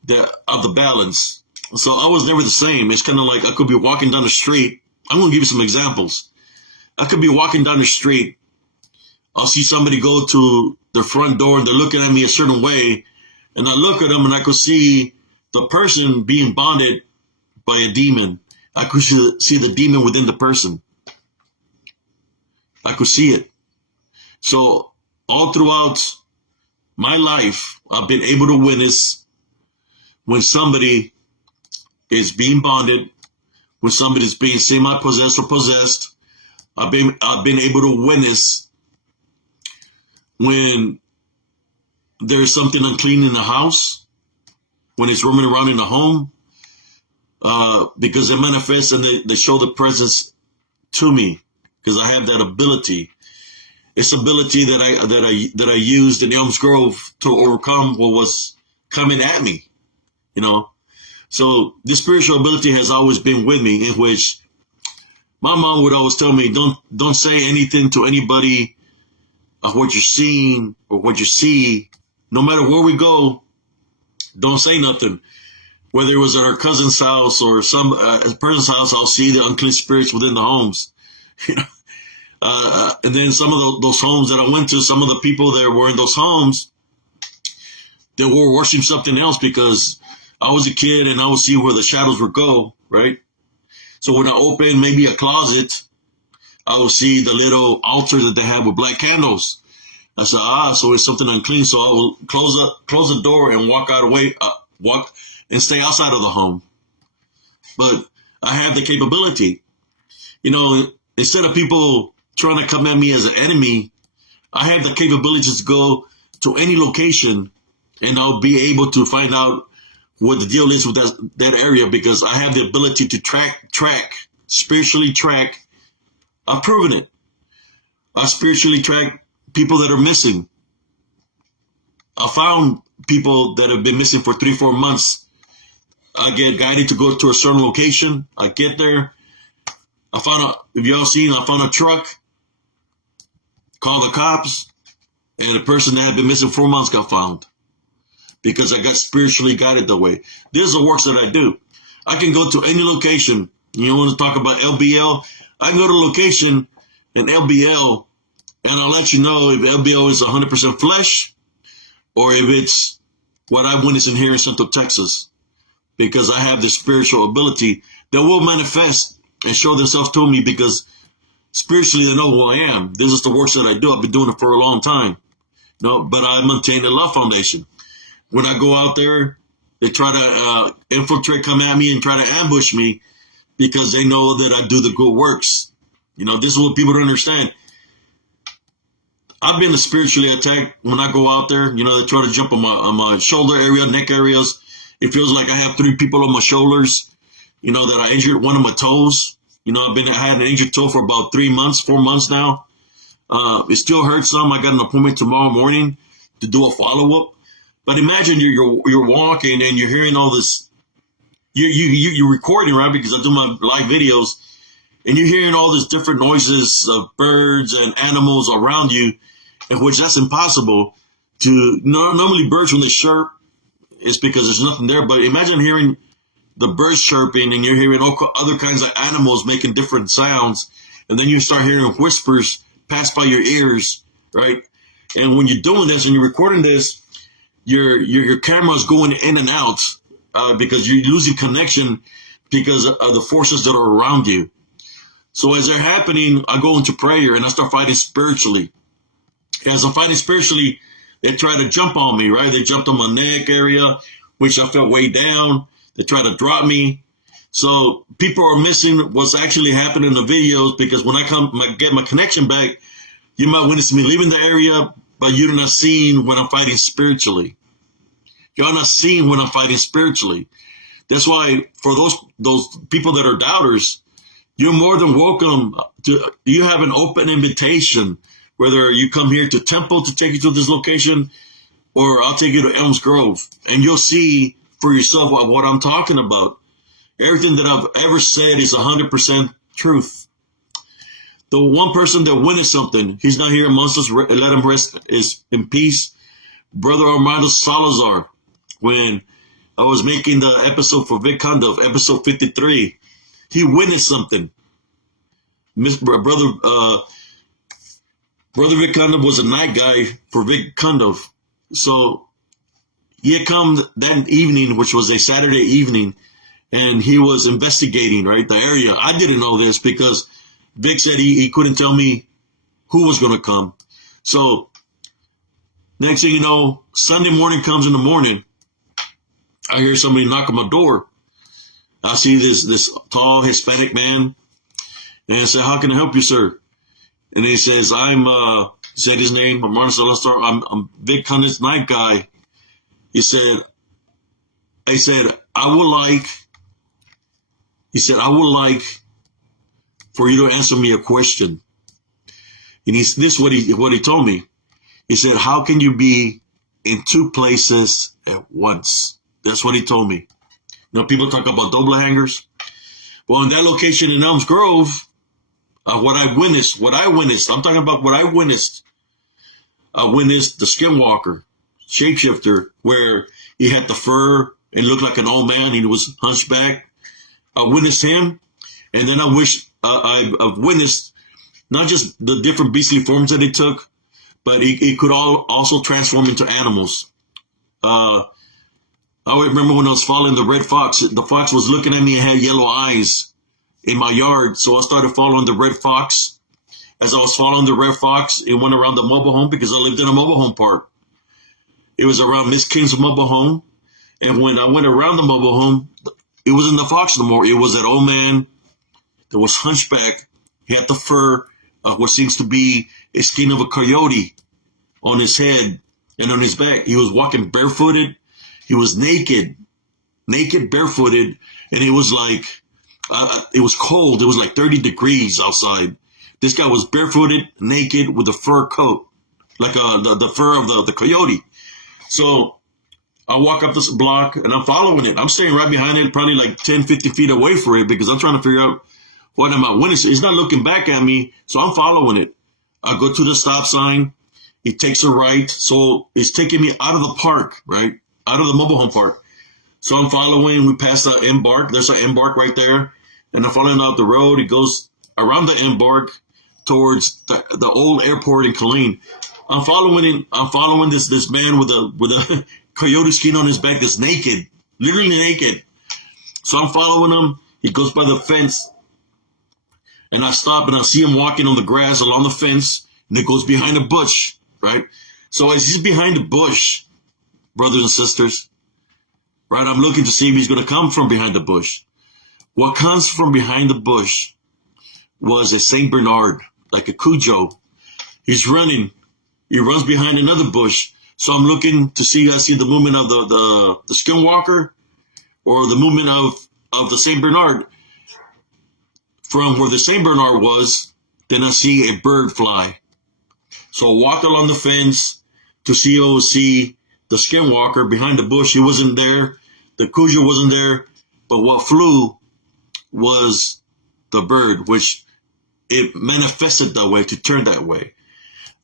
that of the balance. So I was never the same. It's kind of like I could be walking down the street. I'm going to give you some examples. I could be walking down the street. I'll see somebody go to their front door and they're looking at me a certain way. And I look at them and I could see the person being bonded by a demon. I could see the demon within the person. I could see it. So all throughout my life, I've been able to witness when somebody is being bonded, when somebody is being semi-possessed or possessed. I've been able to witness when there's something unclean in the house, when it's roaming around in the home, because it manifests and they show the presence to me, because I have that ability. It's ability that I used in Elms Grove to overcome what was coming at me, you know. So this spiritual ability has always been with me, in which my mom would always tell me, don't say anything to anybody of what you're seeing or what you see. No matter where we go, don't say nothing. Whether it was at our cousin's house or some person's house, I'll see the unclean spirits within the homes. You know, and then some of those homes that I went to, some of the people that were in those homes, they were worshiping something else, because I was a kid and I would see where the shadows would go, right? So when I opened maybe a closet, I would see the little altar that they have with black candles. I said, so it's something unclean. So I will close the door and walk and stay outside of the home. But I have the capability. You know, instead of people trying to come at me as an enemy, I have the capability to go to any location and I'll be able to find out what the deal is with that area, because I have the ability to spiritually track. I've proven it. I spiritually track people that are missing. I found people that have been missing for 3-4 months. I get guided to go to a certain location. I get there. I found a truck, call the cops, and the person that had been missing 4 months got found, because I got spiritually guided that way. These are works that I do. I can go to any location. You want to talk about LBL? I can go to a location in LBL, and I'll let you know if LBL is 100% flesh or if it's what I witnessed in here in Central Texas, because I have the spiritual ability that will manifest and show themselves to me, because spiritually they know who I am. This is the works that I do. I've been doing it for a long time. No, but I maintain a love foundation. When I go out there, they try to infiltrate, come at me and try to ambush me, because they know that I do the good works. You know, this is what people don't understand. I've been spiritually attacked when I go out there. You know, they try to jump on my shoulder area, neck areas. It feels like I have 3 people on my shoulders, you know, that I injured one of my toes. You know, I had an injured toe for about 4 months now. It still hurts some. I got an appointment tomorrow morning to do a follow-up. But imagine you're walking and you're hearing all this. You're recording, right? Because I do my live videos, and you're hearing all these different noises of birds and animals around you, in which that's impossible to. Normally, birds when they chirp, it's because there's nothing there. But imagine hearing the birds chirping, and you're hearing all other kinds of animals making different sounds, and then you start hearing whispers pass by your ears, right? And when you're doing this and you're recording this, your camera is going in and out because you're losing connection because of the forces that are around you. So as they're happening, I go into prayer and I start fighting spiritually. As I'm fighting spiritually, they try to jump on me, right? They jumped on my neck area, which I felt way down. They try to drop me. So people are missing what's actually happening in the videos, because when I get my connection back, you might witness me leaving the area, but you're not seeing when I'm fighting spiritually. You're not seeing when I'm fighting spiritually. That's why for those people that are doubters, you're more than welcome to. You have an open invitation, whether you come here to Temple to take you to this location, or I'll take you to Elms Grove, and you'll see for yourself what I'm talking about. Everything that I've ever said is 100% truth. The one person that witnessed something, he's not here amongst us, let him rest in peace. Brother Armando Salazar, when I was making the episode for Vic Condov, episode 53. He witnessed something. Brother Vic Condov was a night guy for Vic Condov. So he had come that evening, which was a Saturday evening, and he was investigating, right, the area. I didn't know this because Vic said he couldn't tell me who was going to come. So next thing you know, Sunday morning comes in the morning. I hear somebody knock on my door. I see this tall Hispanic man, and I said, "How can I help you, sir?" And he says, he said his name, Martin Celestar. I'm Vic Condov's night guy. He said, I would like for you to answer me a question. And this is what he told me. He said, how can you be in two places at once? That's what he told me. You know, people talk about double hangers. Well, in that location in Elms Grove, what I witnessed, I'm talking about what I witnessed. I witnessed the Skinwalker, shapeshifter, where he had the fur and looked like an old man. He was hunchback. I witnessed him, and then I've witnessed not just the different beastly forms that he took, but he could also transform into animals. I remember when I was following the red fox. The fox was looking at me and had yellow eyes in my yard, so I started following the red fox. As I was following the red fox, it went around the mobile home because I lived in a mobile home park. It was around Miss King's mobile home, and when I went around the mobile home, it wasn't the fox no more. It was that old man that was hunchback. He had the fur of what seems to be a skin of a coyote on his head and on his back. He was walking barefooted. He was naked, barefooted, and it was like, it was cold. It was like 30 degrees outside. This guy was barefooted, naked, with a fur coat, like the fur of the coyote. So I walk up this block, and I'm following it. I'm staying right behind it, probably like 10, 50 feet away from it, because I'm trying to figure out what am I witnessing. He's not looking back at me, so I'm following it. I go to the stop sign. He takes a right, so it's taking me out of the park, right? Out of the mobile home park. So I'm following. We pass the Embark. There's an Embark right there. And I'm following out the road. It goes around the Embark towards the old airport in Killeen. I'm following this man with a coyote skin on his back that's naked, literally naked. So I'm following him. He goes by the fence. And I stop and I see him walking on the grass along the fence. And it goes behind a bush, right? So as he's behind the bush, brothers and sisters, right, I'm looking to see if he's going to come from behind the bush. What comes from behind the bush was a St. Bernard, like a Cujo. He's running. He runs behind another bush. So I'm looking to see, I see the movement of the Skinwalker or the movement of the St. Bernard. From where the St. Bernard was, then I see a bird fly. So I walked along the fence to see the Skinwalker behind the bush. He wasn't there. The Cujo wasn't there. But what flew was the bird, which it manifested that way, to turn that way.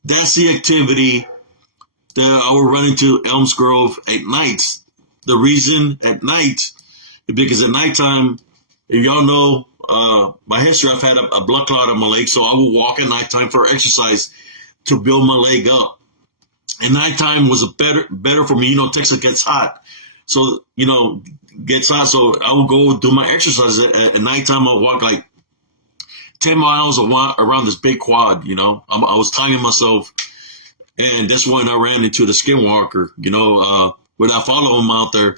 That's the activity that I would run into Elms Grove at night. The reason at night is because at nighttime, if y'all know my history, I've had a blood clot on my leg, so I will walk at nighttime for exercise to build my leg up. And nighttime was better for me. You know, Texas gets hot. So, you know, gets hot. So I will go do my exercise at nighttime. I'll walk like 10 miles around this big quad, you know. I was timing myself. And that's when I ran into the Skinwalker, you know, when I follow him out there.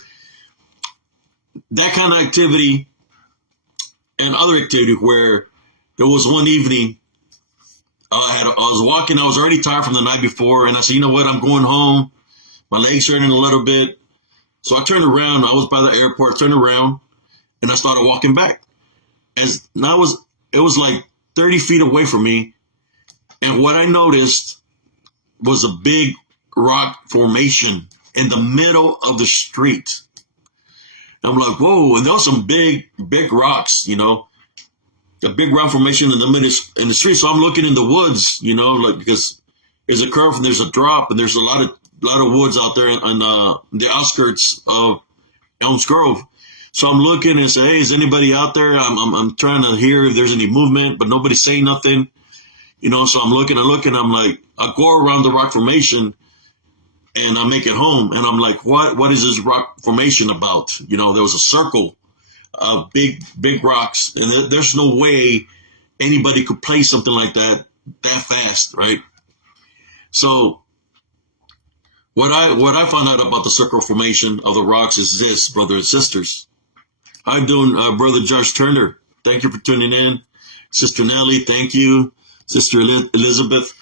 That kind of activity and other activity where there was one evening I was walking. I was already tired from the night before. And I said, you know what? I'm going home. My legs hurting a little bit. So I turned around. I was by the airport, turned around, and I started walking back. It was like 30 feet away from me. And what I noticed was a big rock formation in the middle of the street. And I'm like, whoa. And there was some big rocks, you know, a big rock formation in the street. So I'm looking in the woods, you know, like, because there's a there's a drop, and there's a lot of woods out there on the outskirts of Elms Grove. So I'm looking and say, hey, is anybody out there? I'm trying to hear if there's any movement, but nobody's saying nothing. So I'm looking and looking. I'm like, I go around the rock formation and I make it home. And I'm like, what is this rock formation about? There was a circle of big rocks. And there's no way anybody could play something like that fast, right? So what I found out about the circle formation of the rocks is this, brothers and sisters. How you doing, Brother Josh Turner? Thank you for tuning in. Sister Nellie, thank you. Sister Elizabeth.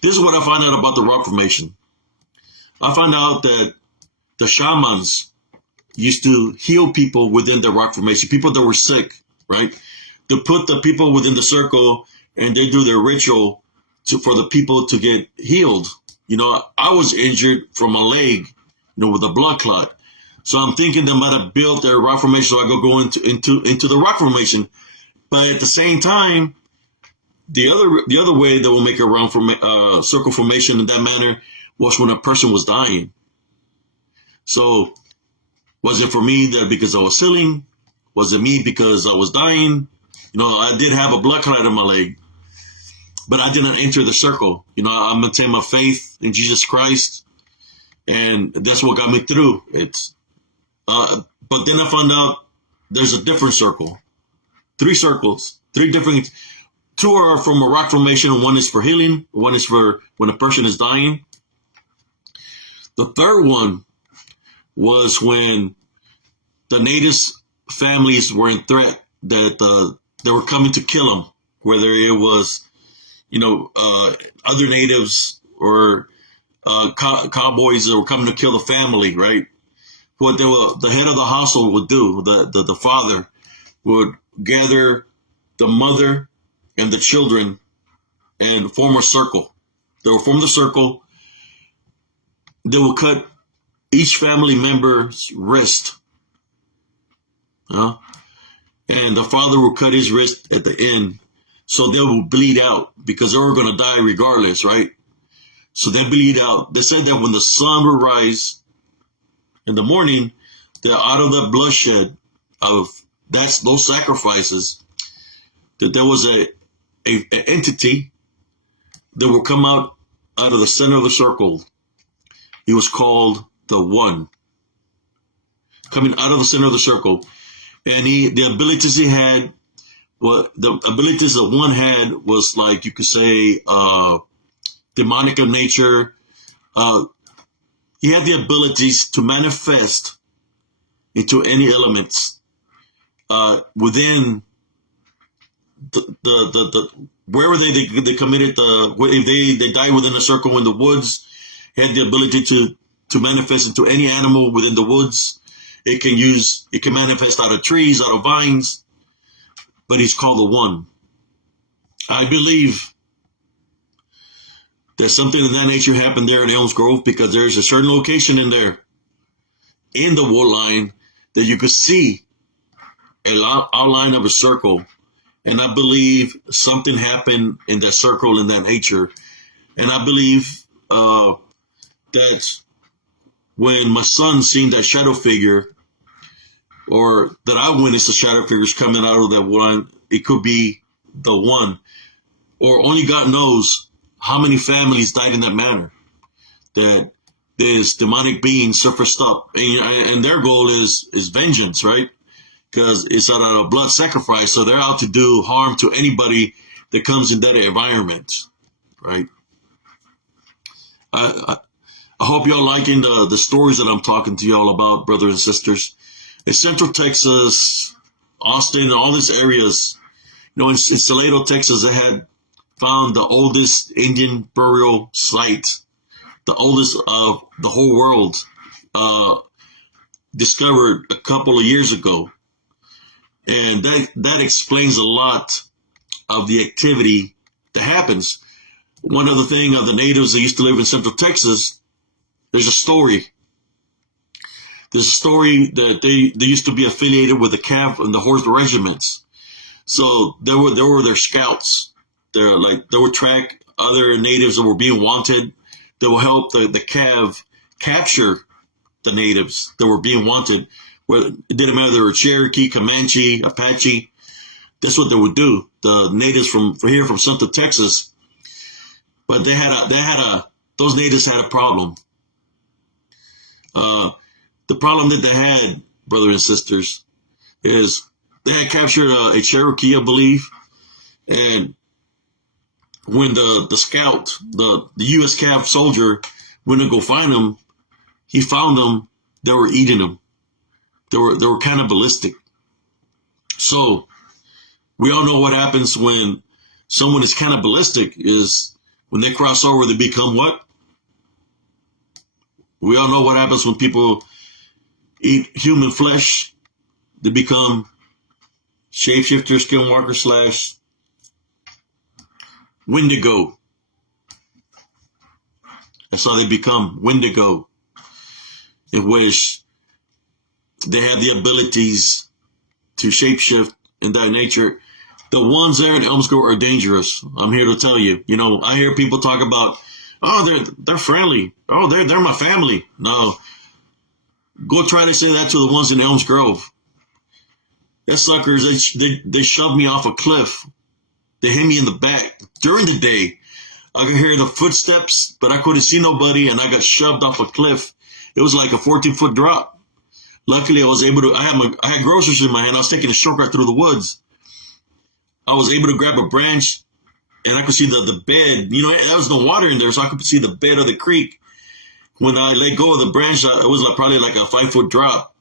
This is what I found out about the rock formation. I found out that the shamans used to heal people within the rock formation, people that were sick, right? To put the people within the circle and they do their ritual for the people to get healed. I was injured from my leg, with a blood clot. So I'm thinking they might have built their rock formation so I could go into the rock formation. But at the same time, the other way that will make a round circle formation in that manner was when a person was dying. So was it for me that because I was healing? Was it me because I was dying? I did have a blood clot in my leg, but I didn't enter the circle. I maintained my faith in Jesus Christ, and that's what got me through it. But then I found out there's a different circle. 3 circles, 3 different. 2 are from a rock formation. One is for healing. One is for when a person is dying. The third one was when the natives' families were in threat that they were coming to kill them, whether it was, other natives or cowboys that were coming to kill the family, right? What the head of the household would do, the father would gather the mother and the children and form a circle. They will form the circle. They will cut each family member's wrist. And the father will cut his wrist at the end. So they will bleed out because they were going to die regardless, right? So they bleed out. They said that when the sun will rise in the morning, that out of the bloodshed of those sacrifices, that there was a entity that will come out of the center of the circle. He was called the One. Coming out of the center of the circle. And the abilities he had, the abilities that One had was like, you could say, demonic in nature. He had the abilities to manifest into any elements within the wherever they committed if they died within a circle in the woods. He had the ability to manifest into any animal within the woods. It can manifest out of trees, out of vines, but he's called the One. I believe that something of that nature happened there in Elms Grove because there's a certain location in there, in the wood line, that you could see an outline of a circle. And I believe something happened in that circle in that nature. And I believe that when my son seen that shadow figure, or that I witnessed the shadow figures coming out of that one, it could be the One. Or only God knows how many families died in that manner. That this demonic being surfaced up. And their goal is vengeance, right? Because it's out of blood sacrifice. So they're out to do harm to anybody that comes in that environment, right? I hope y'all liking the stories that I'm talking to y'all about, brothers and sisters. In Central Texas, Austin, all these areas, in Salado, Texas, they had found the oldest Indian burial site, the oldest of the whole world, discovered a couple of years ago. And that explains a lot of the activity that happens. One other thing of the natives that used to live in Central Texas, there's a story. There's a story that they used to be affiliated with the Cav and the horse regiments. So there were their scouts. They would track other natives that were being wanted. They will help the Cav capture the natives that were being wanted. Where it didn't matter if they were Cherokee, Comanche, Apache. That's what they would do. The natives from here, from Central Texas, but those natives had a problem. The problem that they had, brothers and sisters, is they had captured a Cherokee, I believe, and when the scout, the U.S. Cav soldier, went to go find them, he found them. They were eating them. They were cannibalistic. So we all know what happens when someone is cannibalistic. Is when they cross over, they become what? We all know what happens when people eat human flesh. They become shapeshifter, skinwalker / Wendigo. That's how they become, Wendigo, in which they have the abilities to shapeshift in that nature. The ones there in Elms Grove are dangerous. I'm here to tell you. You know, I hear people talk about, oh, they're friendly. Oh, they're my family. No. Go try to say that to the ones in Elms Grove. That suckers, they shoved me off a cliff. They hit me in the back. During the day, I could hear the footsteps, but I couldn't see nobody, and I got shoved off a cliff. It was like a 14-foot drop. Luckily, I was able to, I had groceries in my hand. I was taking a shortcut through the woods. I was able to grab a branch, and I could see the bed. You know, there was no water in there, so I could see the bed of the creek. When I let go of the branch, it was probably like a 5-foot drop.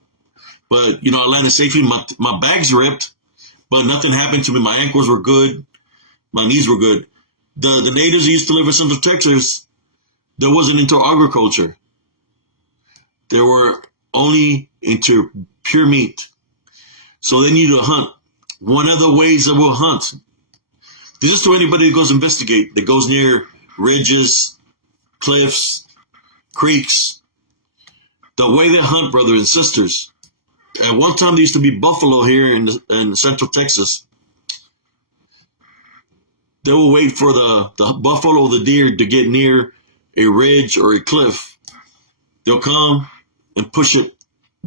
But, you know, I landed safely. My bags ripped, but nothing happened to me. My ankles were good. My knees were good. The natives who used to live in Central Texas, they wasn't into agriculture. They were only into pure meat. So they need to hunt. One of the ways that we'll hunt, this is to anybody that goes investigate, that goes near ridges, cliffs, creeks. The way they hunt, brothers and sisters. At one time, there used to be buffalo here in Central Texas. They will wait for the buffalo or the deer to get near a ridge or a cliff. They'll come and push it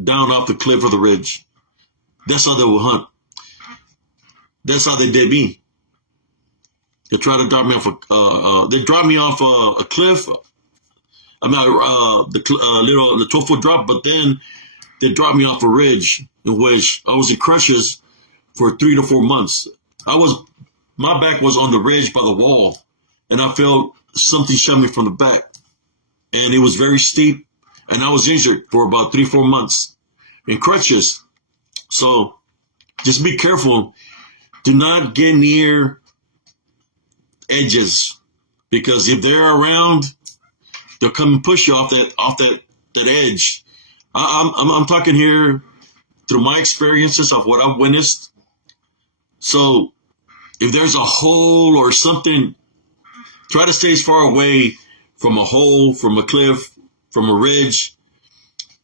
down off the cliff or the ridge. That's how they will hunt. That's how they did me. They try to drop me off they dropped me off a cliff. I mean, the 12-foot drop, but then they dropped me off a ridge in which I was in crutches for 3 to 4 months. My back was on the ridge by the wall, and I felt something shove me from the back. And it was very steep, and I was injured for about 3-4 months in crutches. So just be careful. Do not get near edges, because if they're around, they'll come and push you off that edge. I'm talking here through my experiences of what I've witnessed. So if there's a hole or something, try to stay as far away from a hole, from a cliff, from a ridge,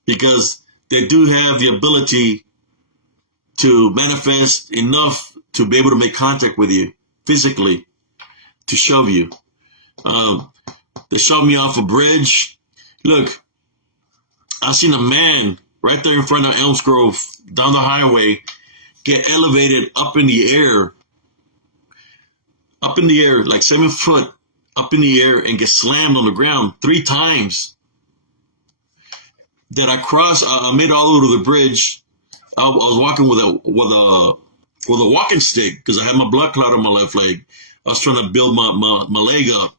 because they do have the ability to manifest enough to be able to make contact with you physically, to shove you. They shoved me off a bridge. Look, I seen a man right there in front of Elms Grove down the highway get elevated up in the air, like 7 foot up in the air, and get slammed on the ground 3 times. Then I made it all over the bridge. I was walking with a walking stick because I had my blood clot on my left leg. I was trying to build my leg up.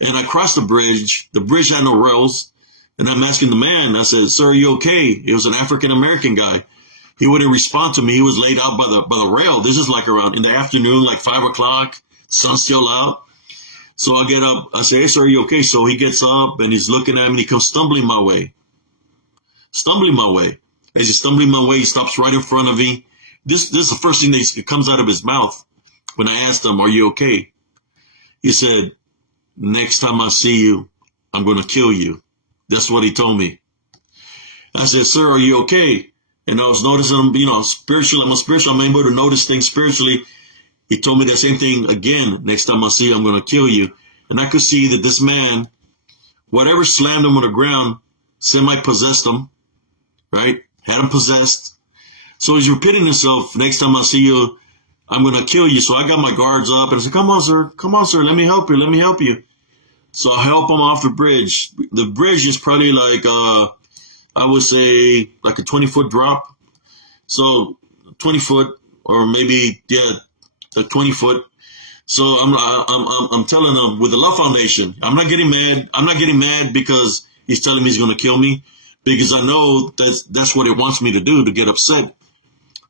And I crossed the bridge. The bridge had no rails. And I'm asking the man, I said, "Sir, are you okay?" It was an African-American guy. He wouldn't respond to me. He was laid out by the rail. This is like around in the afternoon, like 5 o'clock, sun's still out. So I get up. I say, "Hey, sir, are you okay?" So he gets up and he's looking at me. And he comes stumbling my way. As he's stumbling my way, he stops right in front of me. This is the first thing that comes out of his mouth when I asked him, "Are you okay?" He said, "Next time I see you, I'm going to kill you." That's what he told me. I said, "Sir, are you okay?" And I was noticing him, spiritually. I'm a spiritual. I'm able to notice things spiritually. He told me the same thing again. "Next time I see you, I'm going to kill you." And I could see that this man, whatever slammed him on the ground, semi-possessed him, right? had him possessed. So he's repeating himself. Next time I see you, I'm going to kill you. So I got my guards up and I said, come on, sir, let me help you. So I help him off the bridge. The bridge is probably like, I would say like a 20-foot drop. So 20 foot or maybe, a 20 foot. So I'm telling him with the Love Foundation, I'm not getting mad. I'm not getting mad because he's telling me he's going to kill me, because I know that's what it wants me to do, to get upset.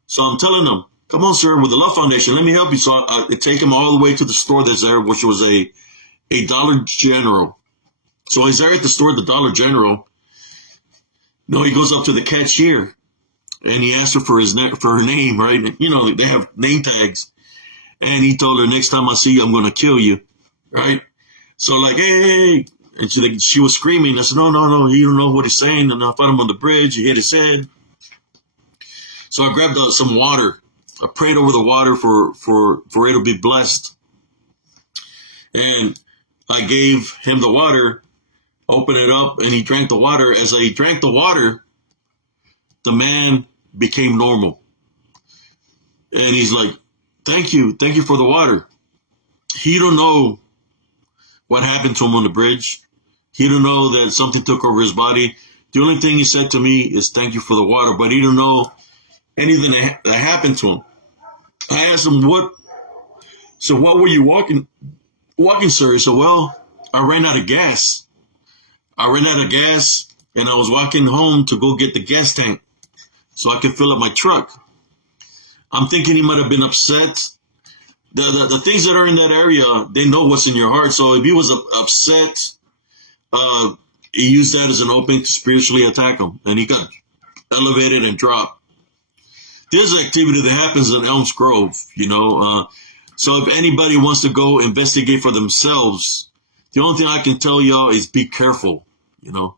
So I'm telling him, come on, sir, with the Love Foundation, let me help you. So I take him all the way to the store that's there, which was a Dollar General. So he's there at the store, the Dollar General. No, he goes up to the cashier and he asks her for her name, right? You know, they have name tags. And he told her, next time I see you, I'm going to kill you, right? So like, hey. And she was screaming. I said, no, you don't know what he's saying. And I found him on the bridge. He hit his head. So I grabbed some water. I prayed over the water for it to be blessed. And I gave him the water, opened it up, and he drank the water. As I drank the water, the man became normal. And he's like, thank you for the water. He don't know what happened to him on the bridge. He don't know that something took over his body. The only thing he said to me is thank you for the water, but he don't know anything that happened to him. I asked him, what were you walking, sir? He said, well, I ran out of gas. And I was walking home to go get the gas tank so I could fill up my truck. I'm thinking he might have been upset. The things that are in that area, they know what's in your heart. So if he was upset, he used that as an opening to spiritually attack him. And he got elevated and dropped. There's activity that happens in Elms Grove, you know. So if anybody wants to go investigate for themselves, the only thing I can tell y'all is be careful, you know.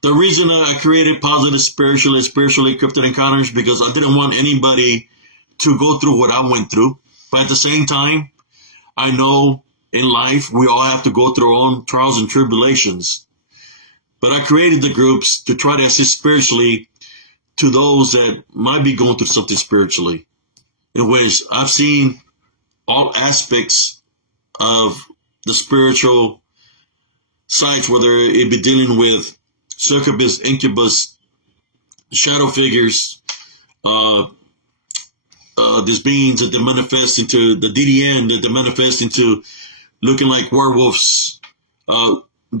The reason I created Positive Spiritually Encrypted Encounters, because I didn't want anybody to go through what I went through. But at the same time, I know in life we all have to go through our own trials and tribulations. But I created the groups to try to assist spiritually to those that might be going through something spiritually, in which I've seen all aspects of the spiritual sides, whether it be dealing with succubus, incubus, shadow figures, these beings that they manifest into the DDN, that they manifest into looking like werewolves,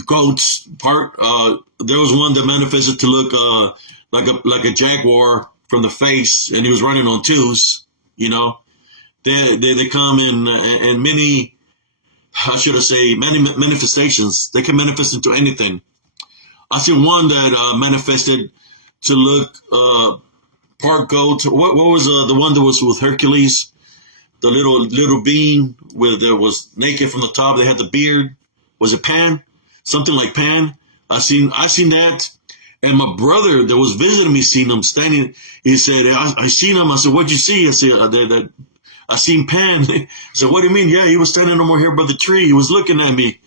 goats. There was one that manifested to look like a jaguar from the face, and he was running on twos. You know, they come in many, how should I say, many manifestations. They can manifest into anything. I seen one that manifested to look part goat. What was the one that was with Hercules? The little being that was naked from the top. They had the beard. Was it Pan? Something like Pan. I seen that. And my brother that was visiting me seen him standing. He said, I seen him. I said, what'd you see? I said, I seen Pan. I said, what do you mean? Yeah, he was standing over here by the tree. He was looking at me.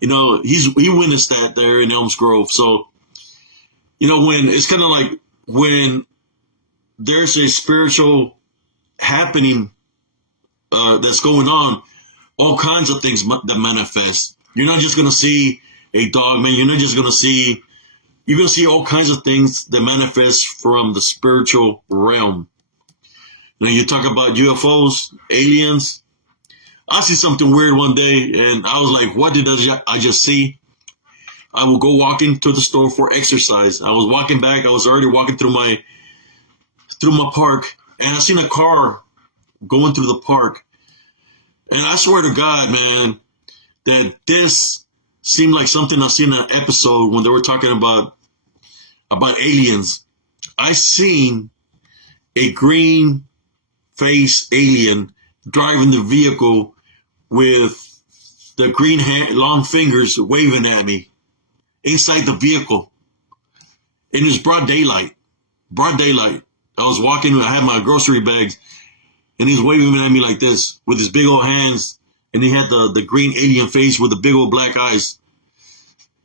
You know, he witnessed that there in Elms Grove. So, you know, when it's kind of like when there's a spiritual happening that's going on, all kinds of things that manifest. You're not just going to see a dog, man. You're not just going to see, you're going to see all kinds of things that manifest from the spiritual realm. Now you talk about UFOs, aliens. I see something weird one day, and I was like, what did I just see? I will go walking to the store for exercise. I was walking back. I was already walking through my park, and I seen a car going through the park. And I swear to God, man, that this seemed like something I seen in an episode when they were talking about aliens. I seen a green face alien driving the vehicle with the green long fingers waving at me inside the vehicle. It was broad daylight. I was walking, I had my grocery bags, and he's waving at me like this with his big old hands, and he had the green alien face with the big old black eyes.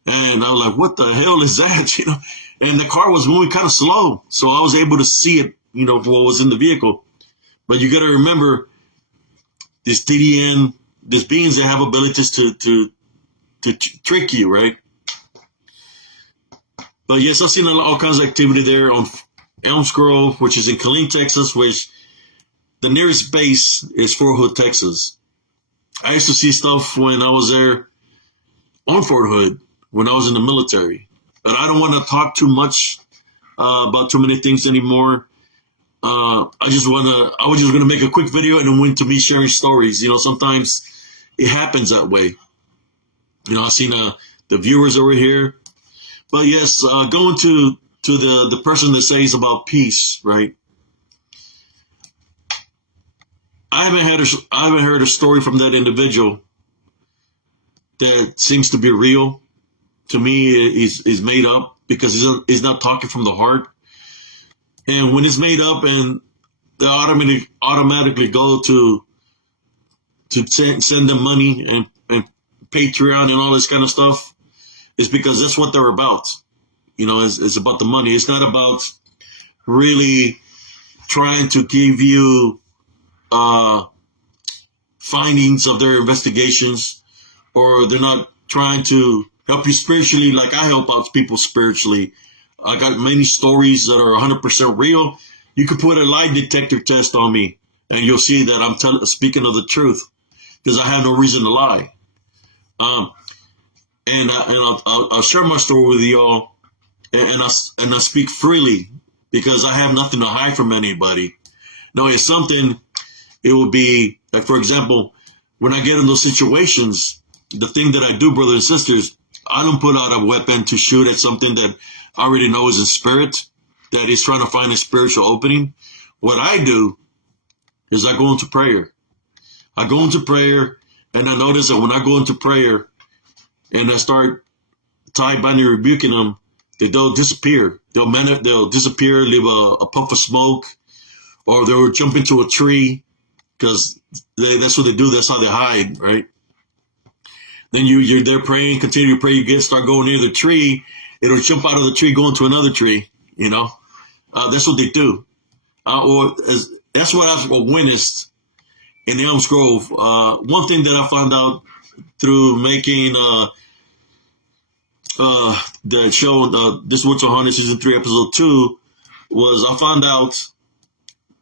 And I was like, what the hell is that? You know? and the car was moving kind of slow, so I was able to see it, what was in the vehicle. But you got to remember, this TDN, these beings that have abilities to trick you, right? But yes, I've seen all kinds of activity there on Elms Grove, which is in Killeen, Texas, which the nearest base is Fort Hood, Texas. I used to see stuff when I was there on Fort Hood when I was in the military. But I don't want to talk too much about too many things anymore. I was just going to make a quick video and then went to me sharing stories. Sometimes it happens that way. I've seen the viewers over here. But yes, going to the person that says about peace, right? I haven't heard a story from that individual that seems to be real. To me, is made up because he's not talking from the heart. And when it's made up and they automatically go to send them money and Patreon and all this kind of stuff, it's because that's what they're about. It's about the money. It's not about really trying to give you findings of their investigations, or they're not trying to help you spiritually like I help out people spiritually. I got many stories that are 100% real. You could put a lie detector test on me, and you'll see that I'm speaking of the truth because I have no reason to lie. And I'll share my story with y'all, and I speak freely because I have nothing to hide from anybody. Now, it's something. It would be like, for example, when I get in those situations, the thing that I do, brothers and sisters, I don't put out a weapon to shoot at something that I already know is in spirit, that is trying to find a spiritual opening. What I do is I go into prayer. I go into prayer, and I notice that when I go into prayer and I start binding and rebuking them, they'll disappear. They'll disappear, leave a puff of smoke, or they'll jump into a tree because that's what they do. That's how they hide, right? Then you're there praying, continue to pray. Start going near the tree. It'll jump out of the tree, go into another tree. That's what they do. That's what I've witnessed in Elms Grove. One thing that I found out through making the show, This Witch Haunted Season 3, Episode 2, was I found out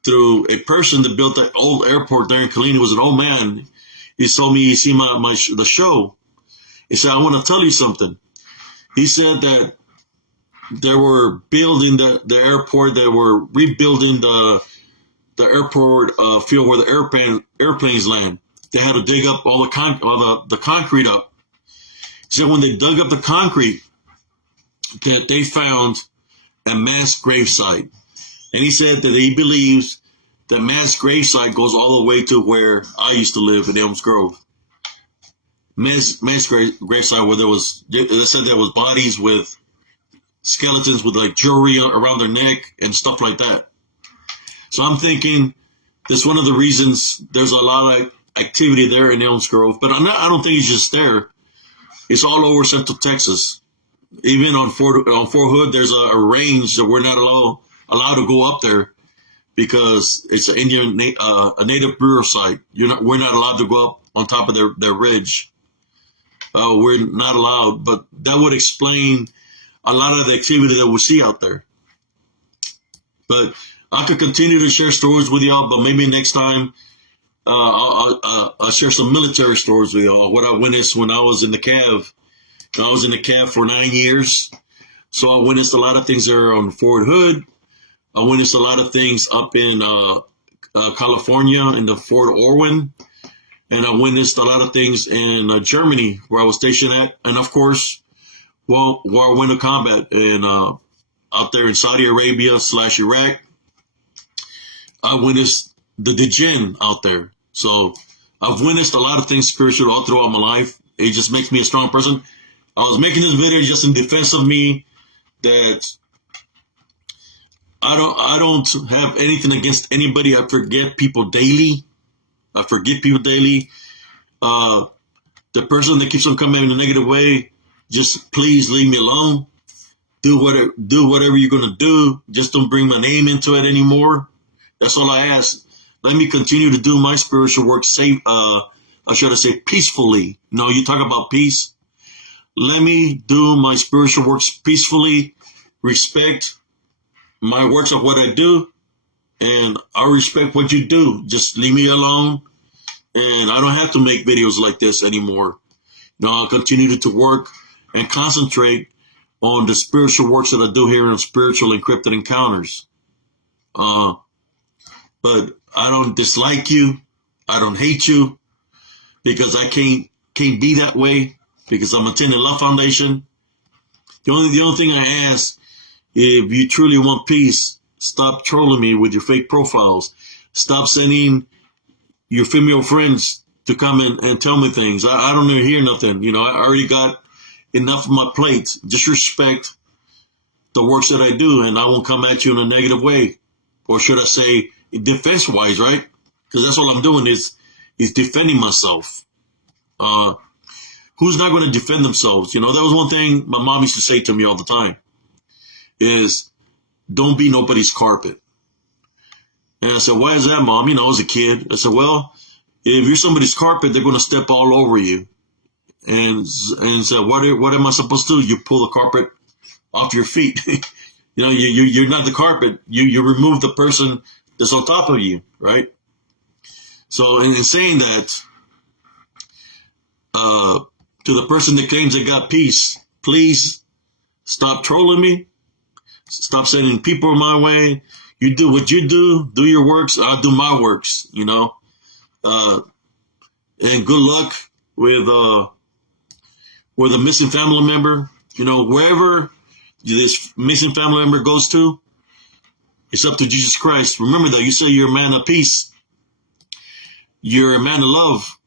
through a person that built the old airport there in Killeen. He was an old man. He told me he seen the show. He said, I want to tell you something. He said that they were building the airport. They were rebuilding the airport field where the airplanes land. They had to dig up all the concrete up. He said when they dug up the concrete, that they found a mass gravesite. And he said that he believes that mass gravesite goes all the way to where I used to live in Elms Grove. Mass gravesite where they said there was bodies with skeletons with like jewelry around their neck and stuff like that. So I'm thinking that's one of the reasons there's a lot of activity there in Elms Grove. But I don't think it's just there. It's all over Central Texas. Even on Fort Hood, there's a range that we're not allowed to go up there because it's an a native burial site. We're not allowed to go up on top of their ridge. We're not allowed, but that would explain a lot of the activity that we see out there. But I could continue to share stories with y'all, but maybe next time I'll share some military stories with y'all. What I witnessed when I was in the CAV. I was in the CAV for 9 years, so I witnessed a lot of things there on Fort Hood. I witnessed a lot of things up in California in the Fort Orwin, and I witnessed a lot of things in Germany where I was stationed at, and of course, where I went to combat and out there in Saudi Arabia / Iraq. I witnessed the Djinn out there. So I've witnessed a lot of things spiritual all throughout my life. It just makes me a strong person. I was making this video just in defense of me, that I don't have anything against anybody. I forgive people daily. The person that keeps on coming in a negative way, just please leave me alone. do whatever you're gonna do. Just don't bring my name into it anymore. That's all I ask. Let me continue to do my spiritual work safe. Or should I say peacefully? No, you talk about peace. Let me do my spiritual works peacefully. Respect my works of what I do, and I respect what you do. Just leave me alone, and I don't have to make videos like this anymore. I'll continue to work and concentrate on the spiritual works that I do here in Spiritual Encrypted Encounters. But I don't dislike you. I don't hate you, because I can't be that way, because I'm attending Love Foundation. The only thing I ask, if you truly want peace, stop trolling me with your fake profiles. Stop sending your female friends to come in and tell me things. I don't even hear nothing. I already got enough of my plate. Just respect the works that I do, and I won't come at you in a negative way. Or should I say defense-wise, right? Because that's all I'm doing is defending myself. Who's not going to defend themselves? That was one thing my mom used to say to me all the time, is don't be nobody's carpet. And I said, why is that, Mom? As a kid, I said, well, if you're somebody's carpet, they're going to step all over you. And said, what am I supposed to do? You pull the carpet off your feet. You're not the carpet. You remove the person that's on top of you, right? So in saying that, to the person that claims they got peace, please stop trolling me. Stop sending people my way. You do what you do your works, I'll do my works, and good luck with a missing family member. Wherever this missing family member goes to, it's up to Jesus Christ. Remember though, you say you're a man of peace. You're a man of love,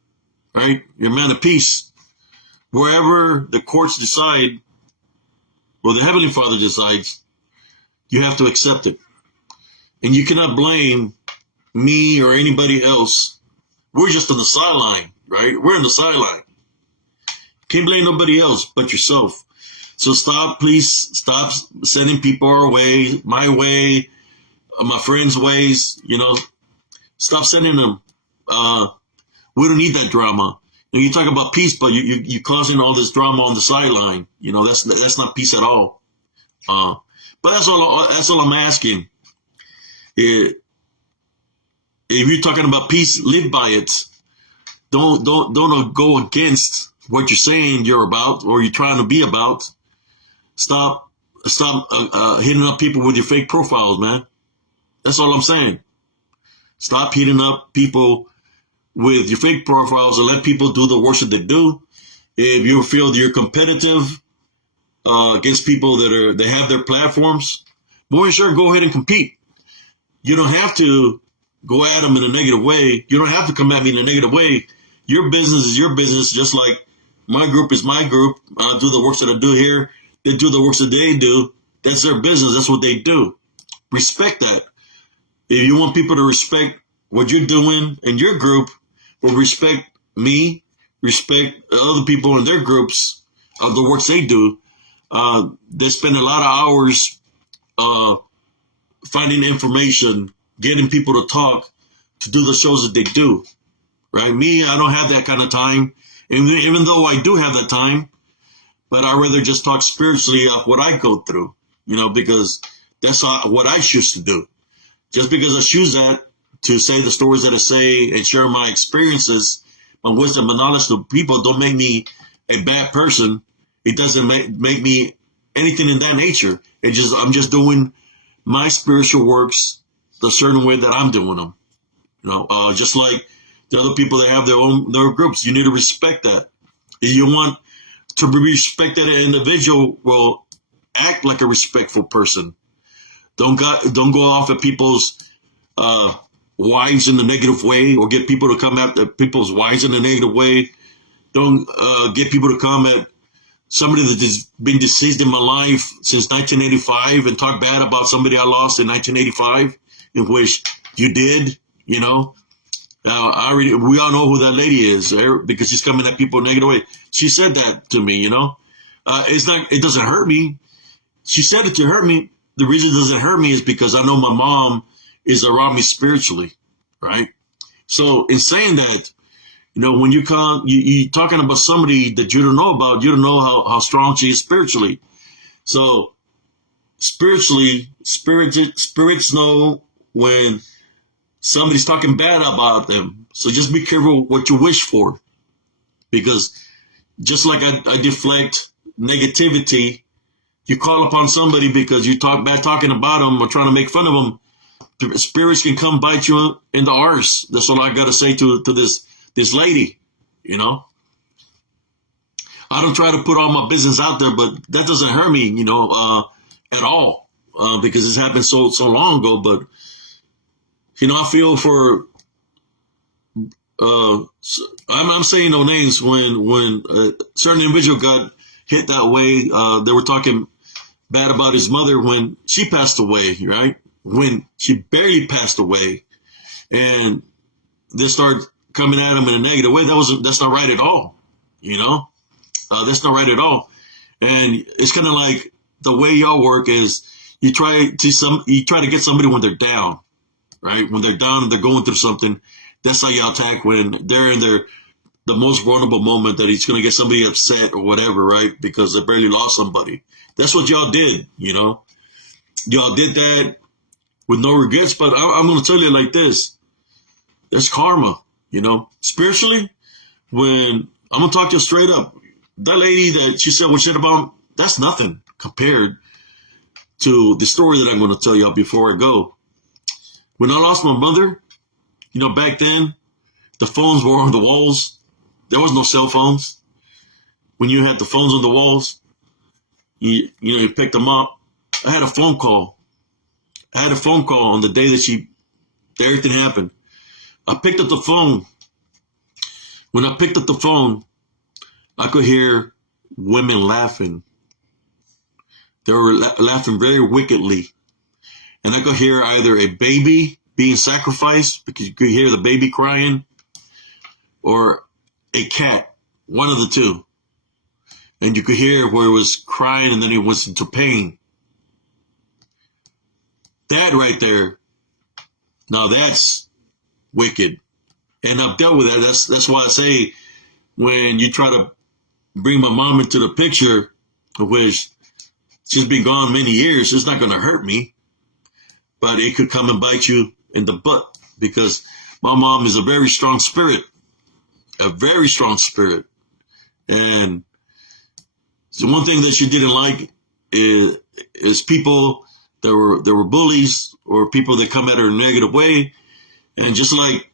right? You're a man of peace. Wherever the courts decide, or the Heavenly Father decides, you have to accept it. And you cannot blame me or anybody else. We're just on the sideline, right? We're on the sideline. Can't blame nobody else but yourself. So please stop sending people our way, my way, my friends' ways, Stop sending them. We don't need that drama. You talk about peace, but you're causing all this drama on the sideline. That's not peace at all. But that's all I'm asking. If you're talking about peace, live by it. Don't go against what you're saying you're about or you're trying to be about. Stop hitting up people with your fake profiles, man. That's all I'm saying. Stop hitting up people with your fake profiles and let people do the work that they do. If you feel that you're competitive against people that have their platforms, boy, sure, go ahead and compete. You don't have to go at them in a negative way. You don't have to come at me in a negative way. Your business is your business, just like my group is my group. I do the works that I do here. They do the works that they do. That's their business. That's what they do. Respect that. If you want people to respect what you're doing in your group, or respect me, respect other people in their groups of the works they do. They spend a lot of hours finding information, getting people to talk, to do the shows that they do. Right? Me, I don't have that kind of time. And even though I do have that time, but I'd rather just talk spiritually of what I go through, because that's what I choose to do. Just because I choose that to say the stories that I say and share my experiences, my wisdom and knowledge to people don't make me a bad person. It doesn't make me anything in that nature. I'm just doing my spiritual works the certain way that I'm doing them. Just like the other people that have their groups, you need to respect that. If you want to be respected as an individual, well, act like a respectful person. Don't go off at people's wives in a negative way, or get people to come at people's wives in a negative way. Don't get people to come at somebody that's been deceased in my life since 1985 and talk bad about somebody I lost in 1985, in which you did, we all know who that lady is, because she's coming at people in a negative way. She said that to me, it doesn't hurt me. she said it to hurt me. The reason it doesn't hurt me is because I know my mom is around me spiritually, right? So in saying that, when you talking about somebody that you don't know about, you don't know how strong she is spiritually. So spiritually, spirits know when somebody's talking bad about them. So just be careful what you wish for, because just like I deflect negativity, you call upon somebody because you talk bad talking about them or trying to make fun of them. The spirits can come bite you in the arse. That's all I got to say to this lady. I don't try to put all my business out there, but that doesn't hurt me, at all, because it's happened so long ago. But I feel for. I'm saying no names. When a certain individual got hit that way, they were talking bad about his mother when she passed away, right? When she barely passed away, and they started coming at him in a negative way. That's not right at all, that's not right at all. And it's kind of like the way y'all work is you try to get somebody when they're down, right? When they're down and they're going through something, that's how y'all attack when they're in the most vulnerable moment, that he's going to get somebody upset or whatever, right? Because they barely lost somebody. That's what y'all did, Y'all did that with no regrets. But I'm going to tell you like this. There's karma, Spiritually, when I'm going to talk to you straight up, that lady that she said what shit about, that's nothing compared to the story that I'm going to tell y'all before I go. When I lost my mother, back then, the phones were on the walls. There was no cell phones. When you had the phones on the walls, you picked them up. I had a phone call. On the day that everything happened. I picked up the phone. When I picked up the phone, I could hear women laughing. They were laughing very wickedly. And I could hear either a baby being sacrificed, because you could hear the baby crying, or a cat, one of the two. And you could hear where it was crying and then it was into pain. That right there, now that's wicked. And I've dealt with that. That's why I say, when you try to bring my mom into the picture, of which she's been gone many years, it's not going to hurt me. But it could come and bite you in the butt, because my mom is a very strong spirit. A very strong spirit. And the one thing that she didn't like is people that were bullies, or people that come at her in a negative way. And just like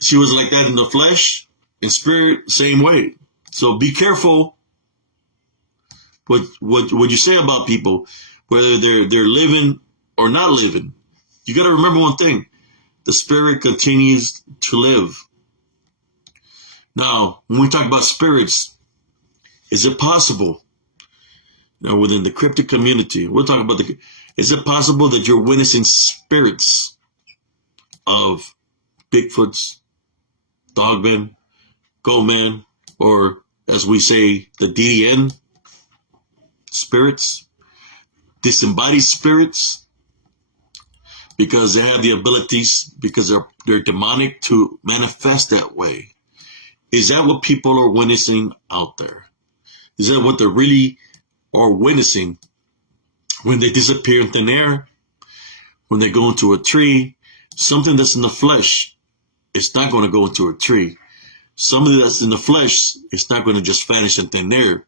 she was like that in the flesh, in spirit, same way. So be careful what you say about people, whether they're living or not living. You got to remember one thing: the spirit continues to live. Now, when we talk about spirits, is it possible? Now, within the cryptic community, we're talking about is it possible that you're witnessing spirits of Bigfoots, Dogmen, Goatman, or as we say, the DDN spirits, disembodied spirits, because they have the abilities, because they're demonic, to manifest that way? Is that what people are witnessing out there? Is that what they're really are witnessing when they disappear in thin air, when they go into a tree? Something that's in the flesh, it's not going to go into a tree. Something that's in the flesh, it's not going to just vanish in thin air.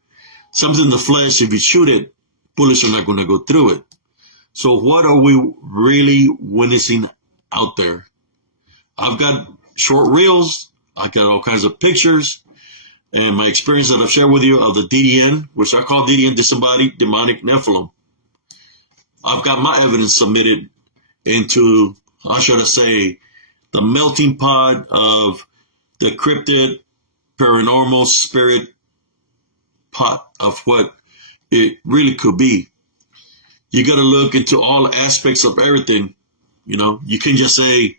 Something in the flesh, if you shoot it, bullets are not going to go through it. So what are we really witnessing out there? I've got short reels. I got all kinds of pictures, and my experience that I've shared with you of the DDN, which I call DDN, disembodied demonic Nephilim. I've got my evidence submitted into, how should I say, the melting pot of the cryptid, paranormal, spirit pot of what it really could be. You got to look into all aspects of everything. You can just say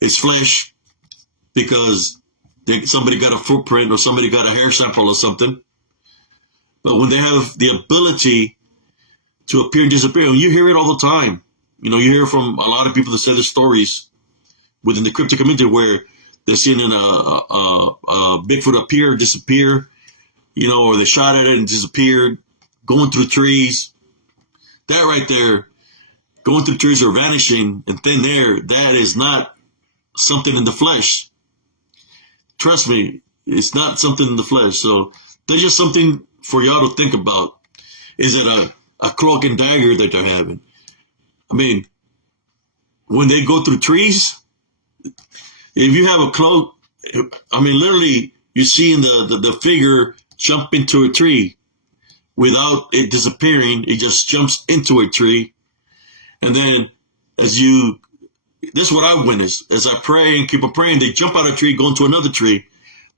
it's flesh because somebody got a footprint or somebody got a hair sample or something. But when they have the ability to appear and disappear. And you hear it all the time. You know, you hear from a lot of people that say their stories within the crypto community where they're seeing a Bigfoot appear, disappear, you know, or they shot at it and disappeared, going through trees. That right there, going through trees or vanishing in thin air, that is not something in the flesh. Trust me, it's not something in the flesh. So that's just something for y'all to think about. Is it a cloak and dagger that they're having? I mean, when they go through trees, if you have a cloak, I mean, literally, you're seeing the figure jump into a tree without it disappearing. It just jumps into a tree. And then this is what I witnessed. As I pray and keep on praying, they jump out of a tree, go into another tree.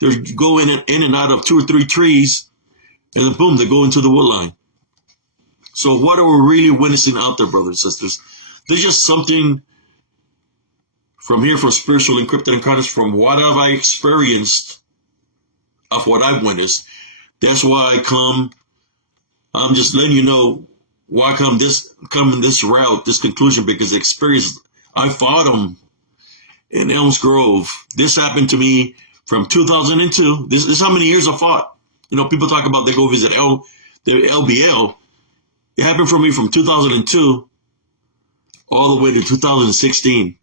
They're going in and out of 2 or 3 trees, and then boom, they go into the wood line. So what are we really witnessing out there, brothers and sisters? There's just something from here, from Spiritual Encrypted Encounters, from what have I experienced, of what I've witnessed. That's why I come. I'm just letting you know why I come this route, this conclusion, because the experience, I fought them in Elms Grove. This happened to me from 2002. This is how many years I fought. You know, people talk about they go visit the LBL. It happened for me from 2002 all the way to 2016.